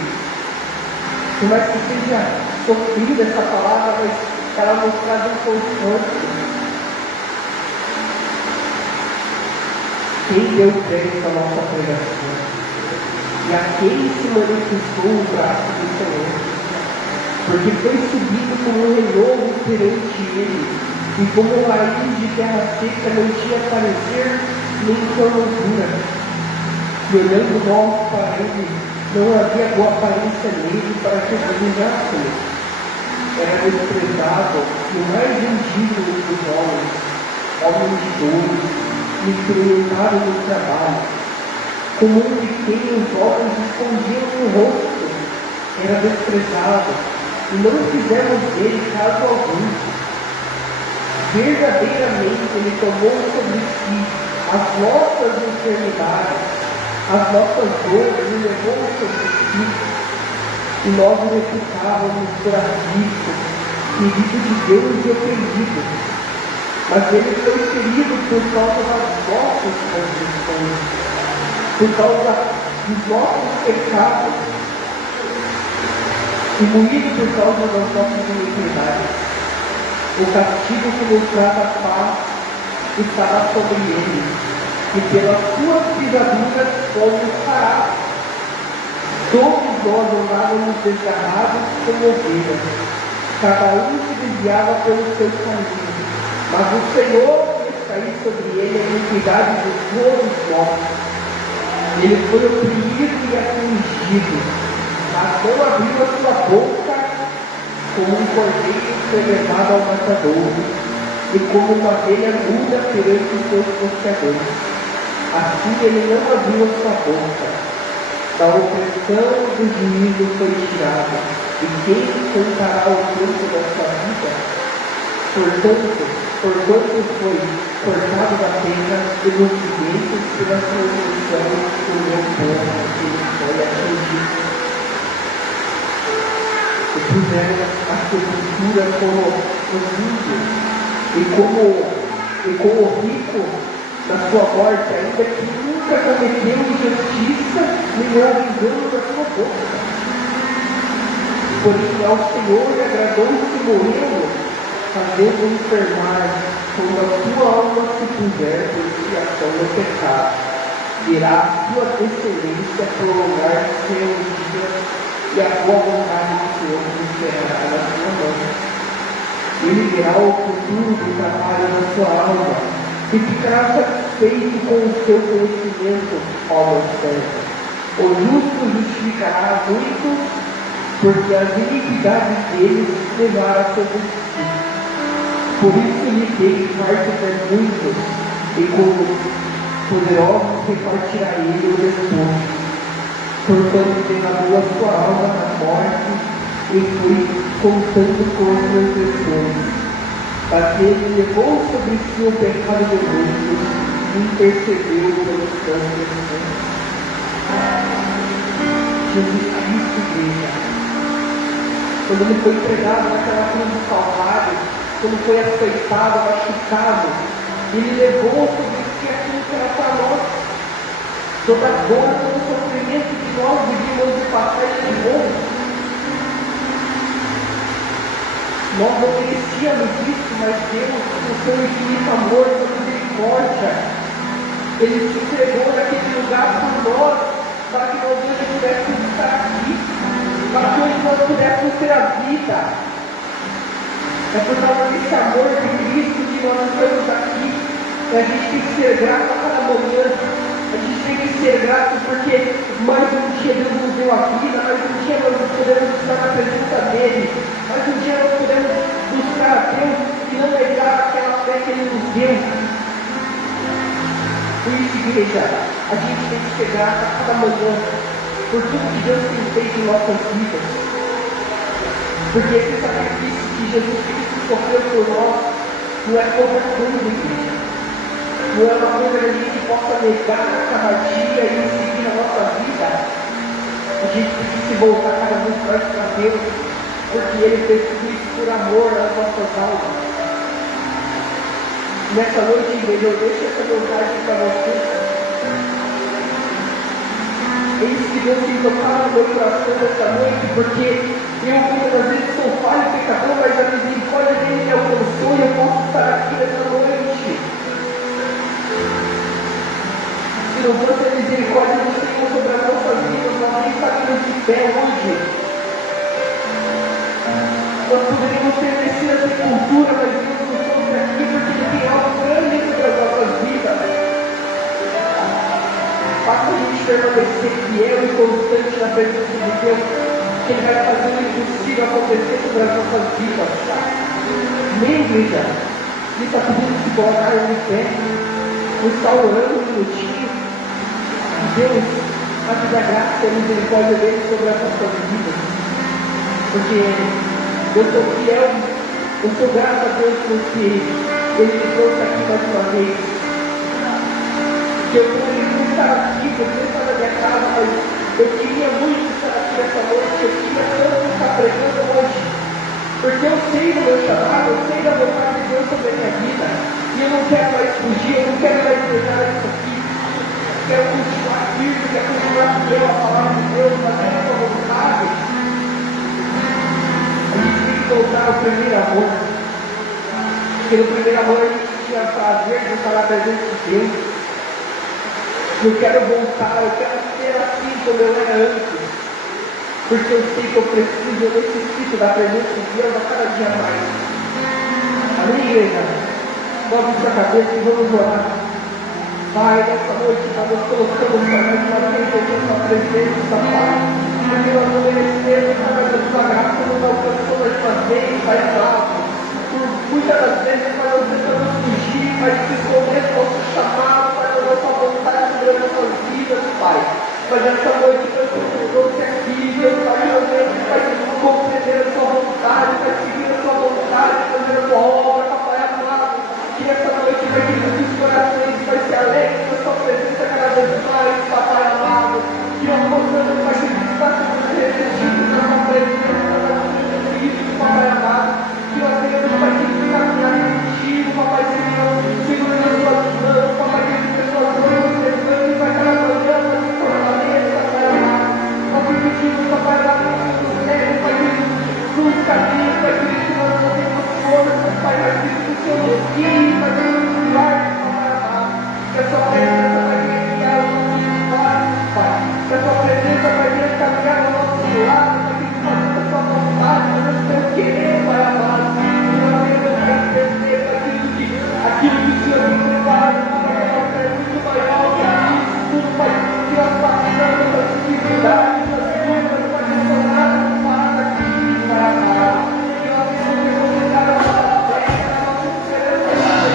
por mais que seja sofrida essa palavra, mas ela nos traz um conforto. Quem deu crédito à nossa pregação? E a quem se manifestou o braço do Senhor? Porque foi subido como um renovo perante ele, e como um raiz de terra seca não tinha parecer nem formosura. E olhando nós para ele, não havia boa aparência nele para que desejasse. Era desprezado e o mais indigno dos homens, homem de dores, experimentado no trabalho. Como um de quem os homens escondiam o rosto, era desprezado. E não fizemos dele caso algum. Verdadeiramente Ele tomou sobre si as nossas enfermidades, as nossas dores, e levou sobre si. E nós o reputávamos por aflito, querido de Deus e ofendido, mas ele foi ferido por causa das nossas transgressões, por causa dos nossos pecados, e moído por causa das nossas iniquidades. O castigo que nos traz a paz estava sobre ele, e pelas suas pisaduras fomos sarados. Todos nós andávamos desgarrados como ovelhas, cada um se desviava pelo seu caminho, mas o Senhor fez cair sobre ele a iniquidade de todos nós. Ele foi oprimido e afligido, mas não abriu a sua boca, como um cordeiro foi levado ao matadouro, e como uma abelha muda perante os seus tosqueadores. Assim ele não abriu a sua boca. Da opressão do juízo foi tirado, e quem contará o tempo da sua vida? Porquanto foi cortado da terra pelos direitos pela transgressão do meu povo, ele foi atingido. E puseram a sepultura como os ímpios, e como o rico na sua morte, ainda que nunca cometeu injustiça, nem houve engano na sua boca. Porém, ao Senhor lhe agradou-se morrendo, fazendo enfermar, quando a sua alma se puser por expiação do pecado. Irá a sua descendência prolongar seus dias, e a boa vontade do Senhor prosperará na sua mão. Ele verá o futuro do trabalho da sua alma, e ficará satisfeito com o seu conhecimento, ó meu servo. O justo justificará muito, porque as iniquidades deles levaram sobre si. Por isso lhe dei parte para muitos, e como poderosos repartirá ele o despojo. Portanto, derramou a sua alma na morte, e foi contando com os transgressores. Mas ele levou sobre si o pecado de muitos e intercedeu pelos transgressores. Jesus Cristo, igreja, quando ele foi pregado naquela cruz do Calvário, quando foi açoitado, machucado, ele levou sobre si aquilo que era para nós, toda a dor, todo o sofrimento que nós vivíamos de passar e levou. Nós não merecíamos isso, mas Deus, com seu infinito amor, sua misericórdia, ele se entregou naquele lugar por nós, para que nós hoje pudéssemos estar aqui, para que hoje nós pudéssemos ter a vida. É por causa desse amor de Cristo que nós estamos aqui, e a gente tem que ser grato a cada manhã, a gente tem que ser grato porque mais um dia Deus nos deu a vida, mais um dia nós podemos estar na presença dEle, mais um dia nós podemos buscar a Deus e não negar aquela fé que Ele nos deu. Por isso, igreja, a gente tem que ser grato a cada manhã por tudo que Deus tem feito em nossas vidas. Porque esse sacrifício que Jesus Cristo sofreu por nós não é qualquer coisa, igreja. Não é uma coisa que a gente possa negar a cada dia e seguir na nossa vida. A gente tem que se voltar cada vez mais para Deus, porque Ele fez tudo isso por amor às nossas almas. Nessa noite, igreja, eu deixo essa mensagem para você. Eis que Deus tem tocado no meu coração nessa noite, porque eu muitas vezes sou falho e pecador, mas a misericórdia dele me alcançou e eu posso estar aqui nessa noite. Se não fosse a misericórdia do Senhor sobre as nossas vidas, nós nem estaríamos de pé hoje. Nós poderíamos ter descido a sepultura, mas Deus nos trouxe aqui porque Ele tem algo grande sobre as nossas vidas. Faça a gente permanecer fiel e constante na presença de Deus, que Ele vai fazer o impossível acontecer sobre as nossas vidas. Meia igreja, Ele está pedindo que se colocar em pé, Ele está orando um minutinho. Deus, faça a graça e a misericórdia dele sobre as nossas vidas. Porque eu sou fiel, eu sou grato a Deus porque Ele me trouxe aqui mais uma vez. Que eu poderia estar aqui, eu poderia estar na minha casa, mas eu queria muito estar aqui essa noite, eu queria tanto estar pregando hoje. Porque eu sei do meu chamado, eu sei da vontade de Deus sobre a minha vida. E eu não quero mais fugir, eu não quero mais deixar isso aqui. Eu quero continuar firme, eu quero continuar lendo a palavra de Deus, fazendo a sua vontade. A gente tem que voltar ao primeiro amor. Porque no primeiro amor a gente tinha prazer de estar na presença de Deus. Eu quero voltar, eu quero ser assim como eu era antes. Porque eu sei que eu preciso, eu necessito da presença de Deus a cada dia mais. Amém, igreja? Dobre sua cabeça e vamos orar. Pai, nessa noite nós colocamos mais uma vez aqui a sua presença, Pai. Porque nós não merecemos, Pai, a sua graça nos alcançou mais uma vez, Pai amado. Por muitas das vezes nós tentamos fugir, Pai, de esconder o nosso chamado, Pai, da nossa vontade sobre as nossas vidas, Pai. Mas essa noite nós trouxe aqui, Deus, Pai, Pai, compreender a sua vontade, Pai, seguir a sua vontade, fazer a sua obra, Pai amado. Que essa noite, Pai, que muitos corações, Pai, se alegrem com a sua presença cada vez mais, Pai amado. Que nós possamos, Pai, que está sendo revestido na sua presença, na sua Cristo, Pai amado. Que nós tenhamos, Pai, que caminhar contigo, Pai, Senhor, segurando as suas mãos, Pai, que as pessoas não se vai cada manhã, Pai, fortaleza, Pai amado. Nós pedimos, Pai amado, que nos leve, Pai, nos caminhos, Pai, que nós não temos força, Pai, mas que o Senhor nos guie, Pai, que nos guarde, Pai amado. Que a sua presença vai caminhar ao nosso lado, Pai. Que a sua presença vai caminhar ao nosso lado, Pai, que fazer a sua vontade, fazer o seu querer, Pai amado. Que nós venhamos a entender aquilo que o Senhor nos prepara, Pai, é muito maior que isso, tudo, Pai, que nós passamos as dificuldades, as lutas, Pai, não são nada comparado aqui, Pai amado. Que nós venhamos a colocar a nossa fé, a nossa esperança em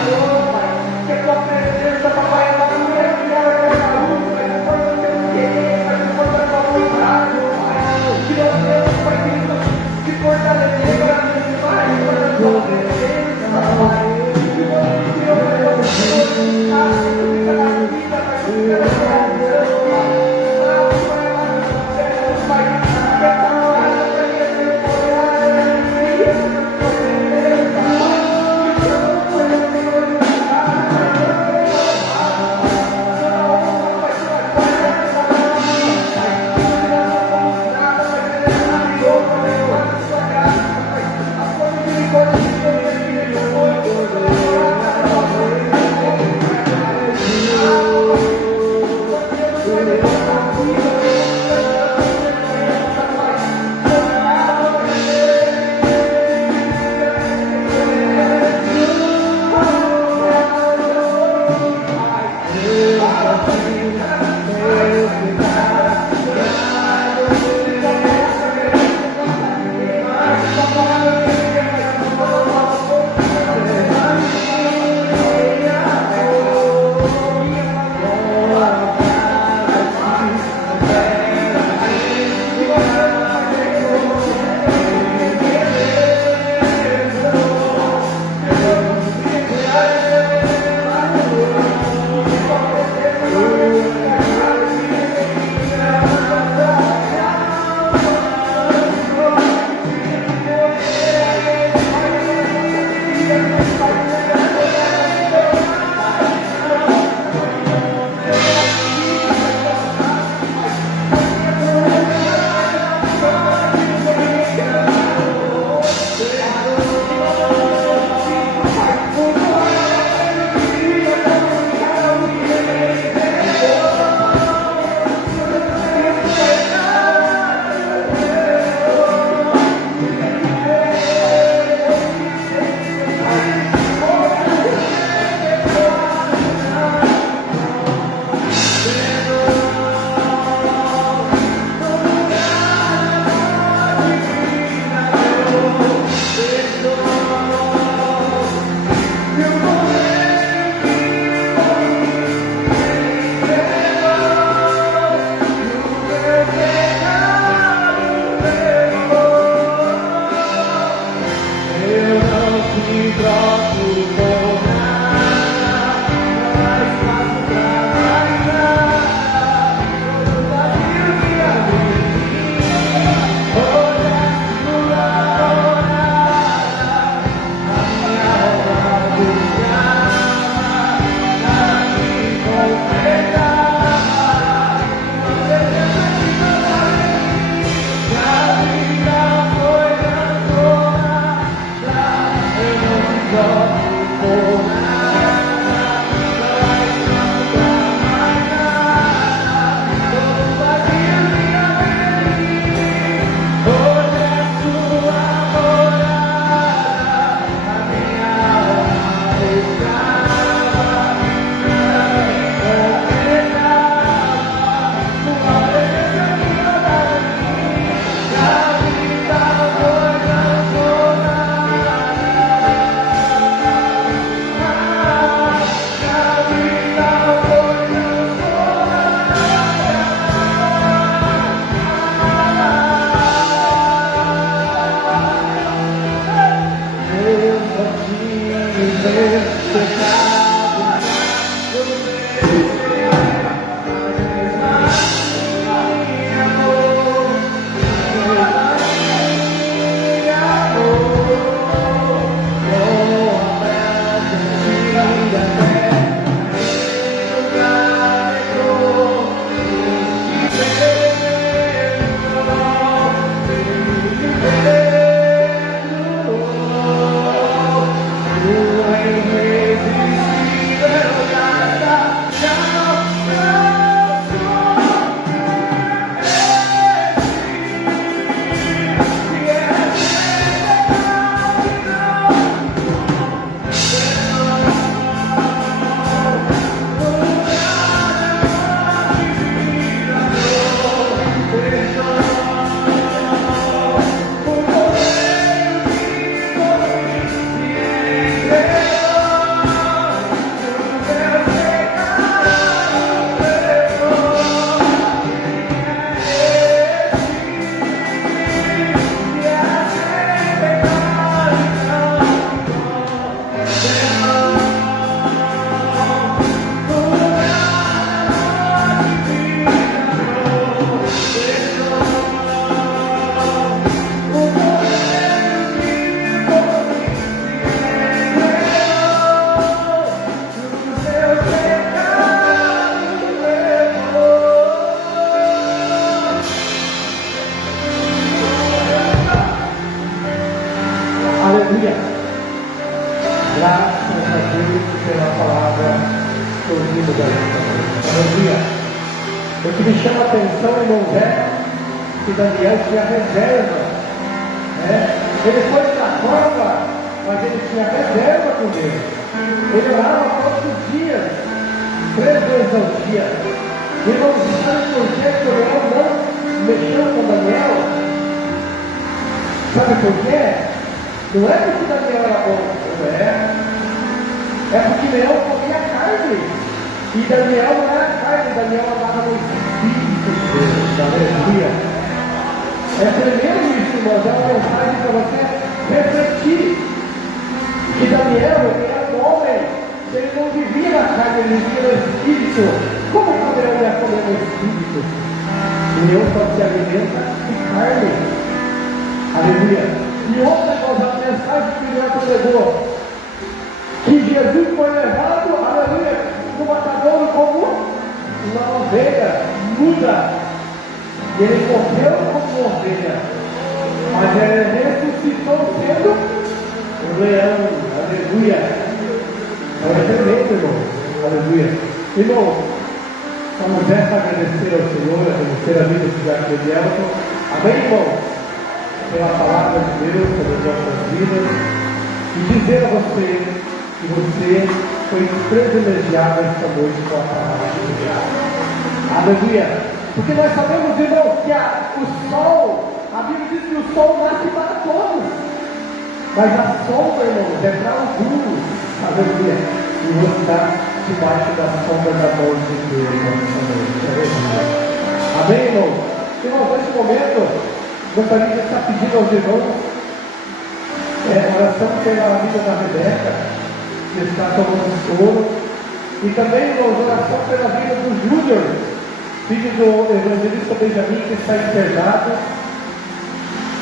Aleluia. Graças a Deus pela palavra ouvida da gente. Aleluia. O que me chama a atenção, irmãos, é que Daniel tinha reserva. Ele foi para a cova, mas ele tinha reserva com Deus. Ele orava todos os dias, 3 vezes ao dia. Irmãos, sabe por que o Leão não mexeu com Daniel? Sabe por quê? Não é porque Daniel era bom, não é. É porque Leão comia carne. E Daniel não era carne, Daniel andava no Espírito de Deus. Aleluia. É tremendo isso, irmãos. É uma mensagem para você refletir. Que Daniel era um homem, ele não vivia na carne, ele vivia no Espírito. Como que o Leão ia comer no Espírito? O leão só se alimenta de carne. Aleluia. E outra coisa, a mensagem que o Leão pregou, que Jesus foi levado, aleluia, no matadouro como uma ovelha muda. E ele morreu como ovelha, mas ele ressuscitou sendo o leão. Aleluia. É tremendo, irmão. Aleluia. Irmão, vamos agradecer ao Senhor, agradecer a vida de Jacques de Elton. Amém, irmão? Pela palavra de Deus sobre as nossas vidas, e dizer a você que você foi privilegiado esta noite com a palavra de Deus. Aleluia! Porque nós sabemos, irmãos, que o sol, a Bíblia diz que o sol nasce para todos, mas a sombra, irmãos, é para alguns. Aleluia! E você está debaixo da sombra da mão de Deus nesta noite. Amém, irmãos? Irmãos, nesse momento, gostaria de estar pedindo aos irmãos oração pela vida da Rebeca, que está tomando soro, e também, irmãos, oração pela vida do Júnior, filho do evangelista Benjamin, que está internado,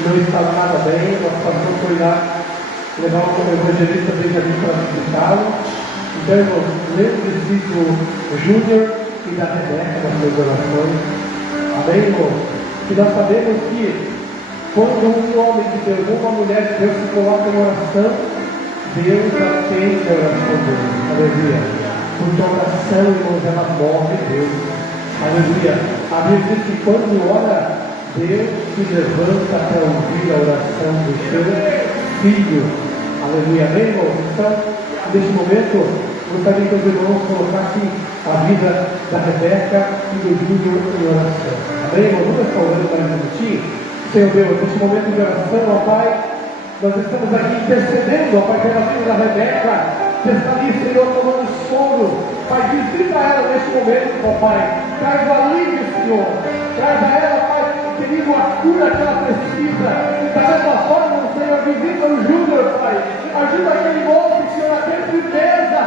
não está nada bem. Nosso pastor foi lá levar o evangelista Benjamin para visitá-lo. Então, irmãos, lembre-se do Júnior e da Rebeca nas suas orações. Amém, irmãos? E nós sabemos que quando um homem de Deus ou uma mulher de Deus se coloca em oração, Deus atende a oração deles. Aleluia. Porque a oração, irmãos, ela move Deus. Aleluia. A Bíblia diz que quando ora, Deus se levanta para ouvir a oração do seu filho. Aleluia. Amém, irmãos? Então, neste momento, gostaria que os irmãos colocassem a vida da Rebeca e do Júnior em oração. Amém, irmãos? Vamos estar orando mais um minutinho? Senhor Deus, neste momento de oração, ó Pai, nós estamos aqui intercedendo, ó Pai, pela vida da Rebeca, que está ali, Senhor, tomando sono. Pai, visita ela neste momento, ó Pai, traz o alívio, Senhor, traz a ela, Pai, querido, a cura que ela precisa. Da mesma forma, Senhor, visita o Júnior, Pai, ajuda aquele moço, Senhor, a ter firmeza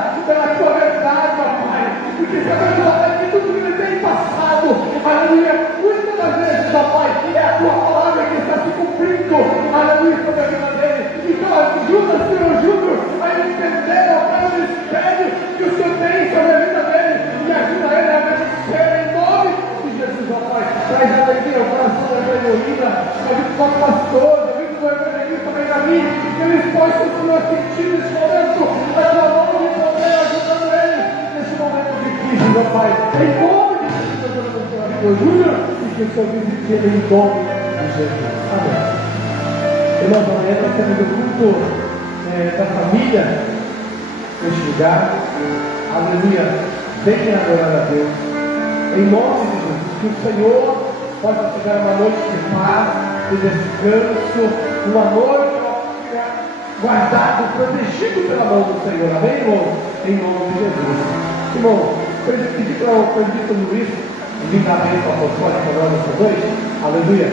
Esse amor, ó Pai, que tudo que ele tem passado, aleluia, muitas das vezes, ó Pai, é a tua palavra que está se cumprindo, aleluia, sobre a vida dele. Então ajuda, Senhor Júnior, a entender, ó Pai, o mistério que o Senhor tem sobre a vida dele, e ajuda ele a vencer em nome de Jesus, ó Pai. Traz alegria ao coração da evangelina, ajuda os pastores, ajuda o evangelista Benjamin, que eles possam, Senhor, sentir nesse momento a tua mão de poder ajudando eles nesse momento difícil, ó Pai. Em nome de Jesus, eu oramos pela vida do Júnior e que o Senhor visite ele em nome de Jesus. Amém. Irmãos, amanhã nós temos o culto da família neste lugar. Aleluia. Venha adorar a Deus. Em nome de Jesus. Que o Senhor possa te dar uma noite de paz, de descanso, uma noite guardado, protegido pela mão do Senhor. Amém, irmão? Em nome de Jesus. Irmão, pedir para o presbítero Luiz vir dar a bênção apostólica para nós essa noite. Aleluia.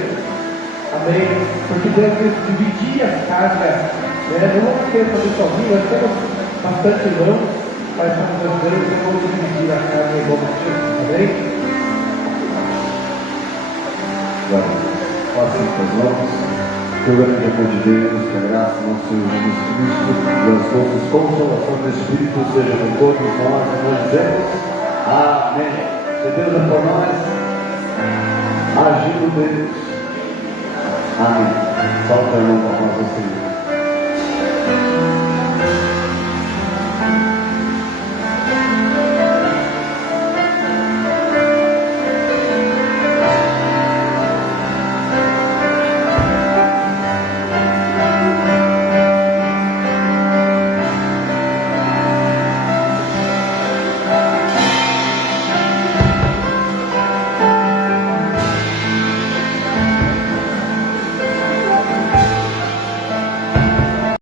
Amém. Porque Deus quer dividir as cargas. Não vamos querer fazer sozinho. Nós temos bastante irmãos, mas estamos ajudando e vamos dividir a carga em nome de Jesus. Amém? Faça as mãos. Que o grande amor de Deus, que a graça do nosso Senhor Jesus Cristo e as doces consolações do Espírito sejam com todos nós e nós dizemos amém. Se Deus é por nós, agindo Deus. Amém. Salve a mão para nós, Senhor.